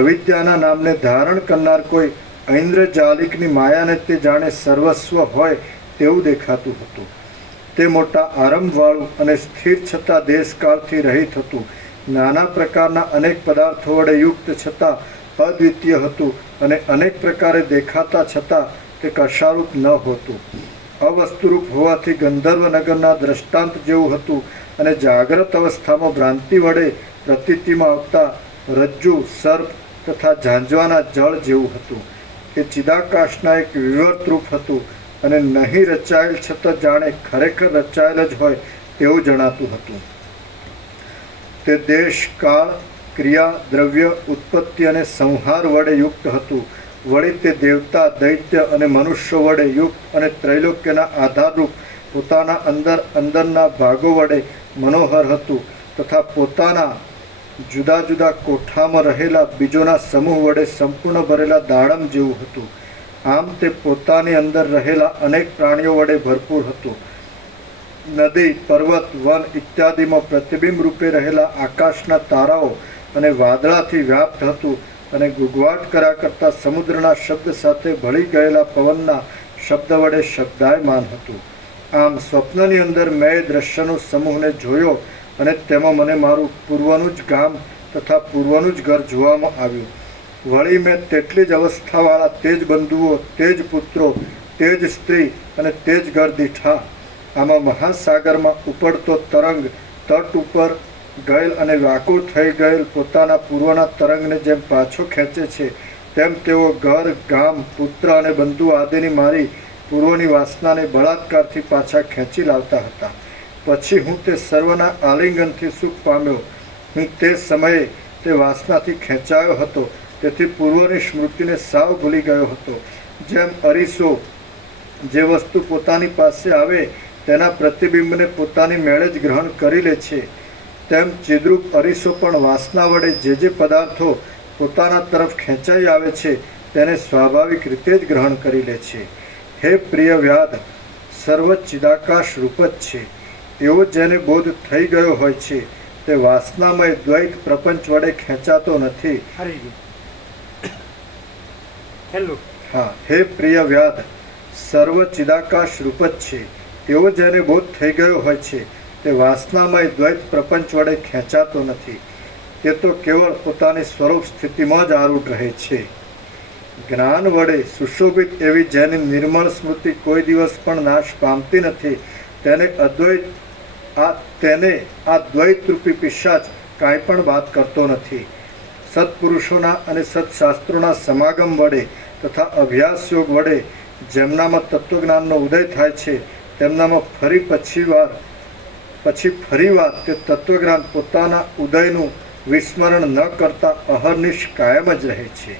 અવિદ્યાના નામને ધારણ કરનાર કોઈ ઐન્દ્રજાલિકની માયાને તે જાણે સર્વસ્વ હોય તેવું દેખાતું હતું. તે મોટા આરંભવાળું અને સ્થિર છતાં દેશકાળથી રહિત હતું. નાના પ્રકારના અનેક પદાર્થો વડે યુક્ત છતાં અદ્વિતીય હતું, અને અનેક પ્રકારે દેખાતા છતાં તે કશારૂપ ન હોતું. અવસ્તુરૂપ હોવાથી ગંધર્વ નગરના દ્રષ્ટાંત જેવું હતું, અને જાગ્રત અવસ્થામાં ભ્રાંતિ વડે પ્રતીતિમાં આવતા રજ્જુ, સર્પ તથા ઝાંઝવાના જળ જેવું હતું. એ ચિદાકાશના એક વિવર્ત રૂપ હતું, અને નહીં રચાયેલ છતાં જાણે ખરેખર રચાયેલ જ હોય તેવું જણાતું હતું. તે દેશ, કાળ, ક્રિયા, દ્રવ્ય, ઉત્પત્તિ અને સંહાર વડે યુક્ત હતું. વળી તે દેવતા, દૈત્ય અને મનુષ્યો વડે યુક્ત, અને ત્રૈલોક્યના આધારરૂપ પોતાના અંદરના ભાગો વડે મનોહર હતું, તથા પોતાના જુદા જુદા કોઠામાં રહેલા બીજોના સમૂહ વડે સંપૂર્ણ ભરેલા દાડમ જેવું હતું. આમ તે પોતાની અંદર રહેલા અનેક પ્રાણીઓ વડે ભરપૂર હતું. નદી, પર્વત, વન ઇત્યાદિમાં પ્રતિબિંબ રૂપે રહેલા આકાશના તારાઓ અને વાદળાથી વ્યાપ્ત હતું, અને ગુગવાટ કર્યા કરતા સમુદ્રના શબ્દ સાથે ભળી ગયેલા પવનના શબ્દ વડે શબ્દાયમાન હતું. આમ સ્વપ્નની અંદર મેં દ્રશ્યનો સમૂહને જોયો, અને તેમાં મને મારું પૂર્વનું જ ગામ તથા પૂર્વનું જ ઘર જોવામાં આવ્યું. વળી મેં તેટલી જ અવસ્થાવાળા તે જ બંધુઓ, તે જ પુત્રો, તે જ સ્ત્રી અને તે જ ઘર દીઠા. આમાં મહાસાગરમાં ઉપડતો તરંગ તટ ઉપર ગયેલ અને વ્યાકુળ થઈ ગયેલ પોતાના પૂર્વના તરંગને જેમ પાછો ખેંચે છે, તેમ તેઓ ઘર, ગામ, પુત્ર અને બંધુ આદિની મારી પૂર્વની વાસનાને બળાત્કારથી પાછા ખેંચી લાવતા હતા. પછી હું તે સર્વના આલિંગનથી સુખ પામ્યો. હું તે સમયે તે વાસનાથી ખેંચાયો હતો, તેથી પૂર્વની સ્મૃતિને સાવ ભૂલી ગયો હતો. જેમ અરીસો જે વસ્તુ પોતાની પાસે આવે તેના પ્રતિબિંબને પોતાની મેળે જ ગ્રહણ કરી લે છે, તેમ ચિદ્રૂપ અરીસો પણ વાસના વડે જે પદાર્થો પોતાના તરફ ખેંચાઈ આવે છે તેને સ્વાભાવિક રીતે જ ગ્રહણ કરી લે છે. હે પ્રિય વ્યાધ, સર્વ ચિદાકાશ રૂપ જ છે એવો જેને બોધ થઈ ગયો હોય છે તે વાસનામય દ્વૈત પ્રપંચ વડે ખેંચાતો નથી. હા, હે પ્રિય વ્યાધ, સર્વ ચિદાકાશ રૂપ જ છે એવો જેને બોધ થઈ ગયો હોય છે તે વાસનામય દ્વૈત પ્રપંચ વડે ખેંચાતો નથી. તે તો કેવળ પોતાની સ્વરૂપ સ્થિતિમાં જ આરૂઢ રહે છે. જ્ઞાન વડે સુશોભિત એવી જેની નિર્મળ સ્મૃતિ કોઈ દિવસ પણ નાશ પામતી નથી, તેને આ દ્વૈતરૂપી પિશાચ કાંઈ પણ બાદ કરતો નથી. સત્પુરુષોના અને સત્શાસ્ત્રોના સમાગમ વડે તથા અભ્યાસ યોગ વડે જેમનામાં તત્વજ્ઞાનનો ઉદય થાય છે, તેમનામાં પછી ફરીવાર તે તત્વજ્ઞાન પોતાના ઉદયનું વિસ્મરણ ન કરતા અહર્નિશ કાયમ જ રહે છે.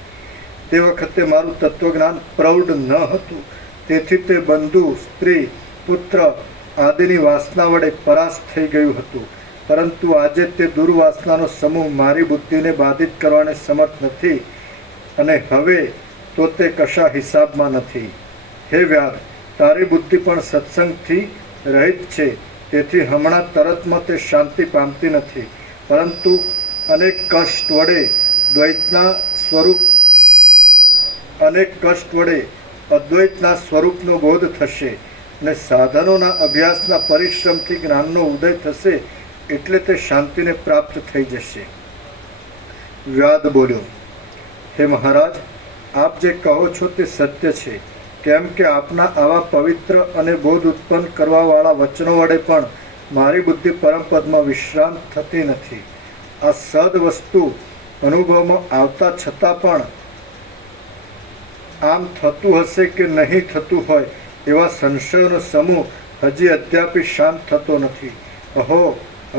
તે વખતે મારું તત્વજ્ઞાન પ્રૌઢ ન હતું, તેથી તે બંધુ, સ્ત્રી, પુત્ર આદિની વાસના વડે પરાસ્ત થઈ ગયું હતું. પરંતુ આજે તે દુર્વાસનાનો સમૂહ મારી બુદ્ધિને બાધિત કરવાને સમર્થ નથી, અને હવે તો તે કશા હિસાબમાં નથી. હે વ્યાધ, તારી બુદ્ધિ પણ સત્સંગથી રહિત છે, તેથી હમણાં તરતમાં તે શાંતિ પામતી નથી, પરંતુ અનેક કષ્ટ વડે અદ્વૈતના સ્વરૂપનો બોધ થશે, અને સાધનોના અભ્યાસના પરિશ્રમથી જ્ઞાનનો ઉદય થશે, એટલે તે શાંતિને પ્રાપ્ત થઈ જશે. વ્યાદ બોલ્યો, હે મહારાજ, આપ જે કહો છો તે સત્ય છે. કેમ કે આપના આવા પવિત્ર અને બોધ ઉત્પન્ન કરવાવાળા વચનો વડે પણ મારી બુદ્ધિ પરમપદમાં વિશ્રાંત થતી નથી. આ સદ વસ્તુ અનુભવમાં આવતા છતાં પણ આમ થતું હશે કે નહીં થતું હોય એવા સંશયોનો સમૂહ હજી અદ્યાપી શાંત થતો નથી. અહો,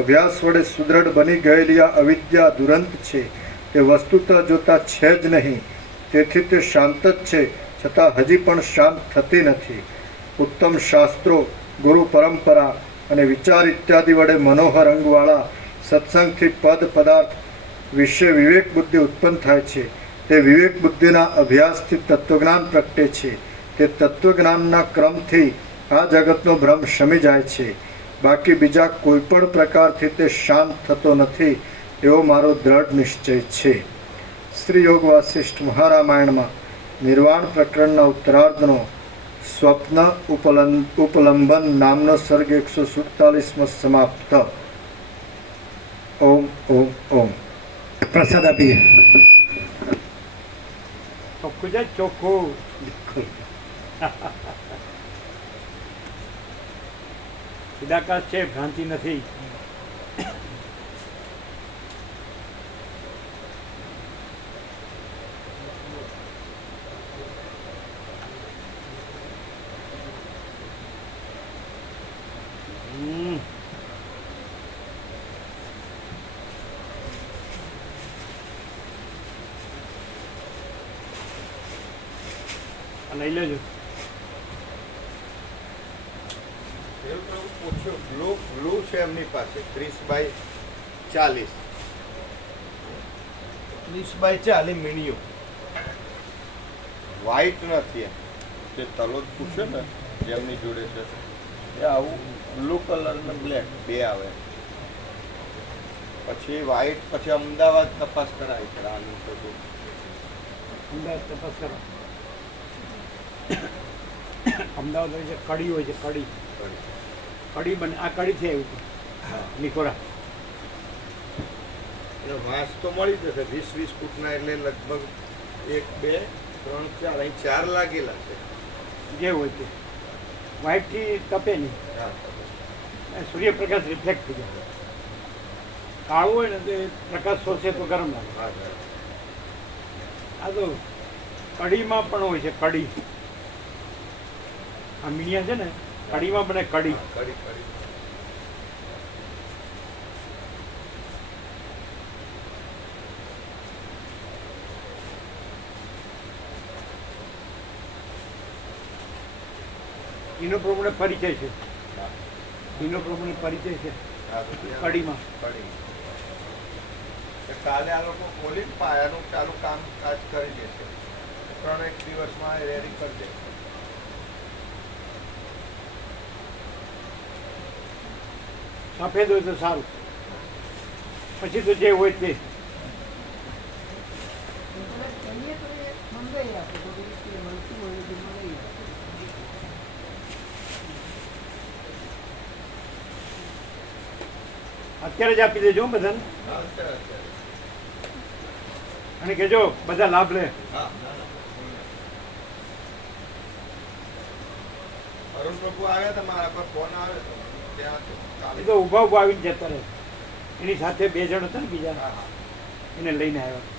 અભ્યાસ વડે સુદૃઢ બની ગયેલી આ અવિદ્યા દુરંત છે. તે વસ્તુતઃ જોતા છે જ નહીં, તેથી તે શાંત જ છે, છતાં હજી પણ શાંત થતી નથી. ઉત્તમ શાસ્ત્રો, ગુરુ પરંપરા અને વિચાર ઇત્યાદિ વડે મનોહર અંગવાળા સત્સંગથી પદ પદાર્થ વિશે વિવેક બુદ્ધિ ઉત્પન્ન થાય છે. તે વિવેક બુદ્ધિના અભ્યાસથી તત્વજ્ઞાન પ્રગટે છે. તે તત્વજ્ઞાનના ક્રમથી આ જગતનો ભ્રમ શમી જાય છે. બાકી બીજા કોઈ પણ પ્રકારથી તે શાંત થતો નથી એવો મારો દ્રઢ નિશ્ચય છે. શ્રી યોગ વાસિષ્ઠ મહારામાયણમાં નિર્વાણ પ્રકરણના ઉત્તરાર્ધનો સ્વપ્ન ઉપલંબન નામનો સર્ગ 147માં સમાપ્ત. ઓમ ઓમ ઓમ. પ્રસાદ આપીએ. ચોખ્ખું છે, ચોખ્ખું. ચિદાકાશ છે, ભ્રાંતિ નથી. લઈ લેજો. પૂછ્યું, બ્લુ છે એમની પાસે 30x40. 30x40 મીણિયું, વ્હાઈટ નથી. એમ જે તલોદ પૂછ્યો ને જેમની જોડે છે એ આવું બ્લુ કલર ને બ્લેક બે આવે. પછી વ્હાઈટ, પછી અમદાવાદ તપાસ કરાવી છે. આનું તો અમદાવાદ તપાસ કરો. અમદાવાદ હોય છે, કડી હોય છે, કડી કડી બને. આ કડી છે એવું નિકોરા. એટલે વાંસ તો મળી જશે 20-20 ફૂટના, એટલે લગભગ 1 2 3 4 અહીં 4 લાગેલા છે. જે હોય તે વ્હાઈટથી તપે નહીં, સૂર્યપ્રકાશ રિફ્લેક્ટ થઈ જાય. કાળું હોય ને તે પ્રકાશ શોષે તો ગરમ લાગે. આ તો કઢીમાં પણ હોય છે. કઢી, આ મીણિયા છે ને, કઢીમાં બને. કઢી એનો પ્રમાણે પરિચય છે. એનો પ્રમાણે પરિચય છે કઢીમાં. કાલે આ લોકો ખોલી પાયાનું ચાલુ કામ કાજ કરી દેશે. 3-1 દિવસમાં રેડી કરી દેશે. સફેદ હોય તો સારું, પછી તો જે હોય તે. અત્યારે જ આપી દેજો બધાને, અને કહેજો બધા લાભ લે. અરુણ પ્રભુ આવ્યા હતા, મારા પર ફોન આવ્યો હતો. ત્યાં એ તો ઊભા ઊભા આવીને જતા રહે. એની સાથે 2 જણ હતા ને બીજા, એને લઈને આવ્યા.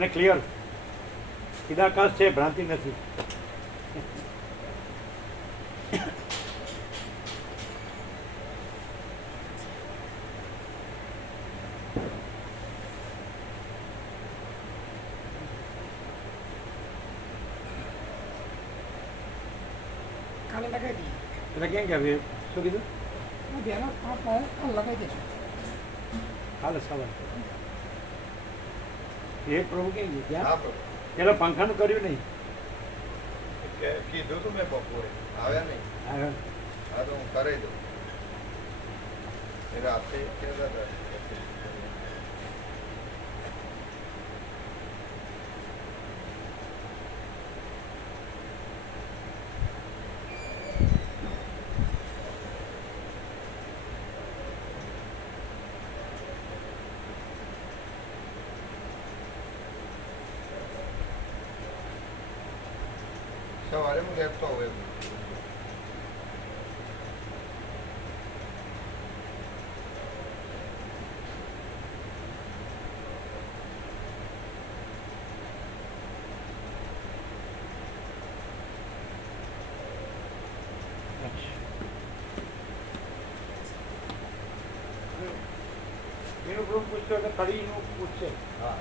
અને ક્લિયર સીધાકાશ છે, ભ્રાંતિ નથી. કાલે લગાવી દઈએ. એટલે કેમ કે હવે શું કીધું? ધ્યાન લગાવી દઈશું. કાલે સવારે એ પ્રભુ કેમ હા ગયા પ્રભુ. પેલા પંખાનું કર્યું નહીં. કીધું તું મેં બપોરે આવ્યા નહીં. હા, હા તો હું કરી દઉં. એ રાતે કહેતા હતા. સવારે હું લેતો હોય એનું ગ્રુપ પૂછતો એટલે કડીનું પૂછશે. હા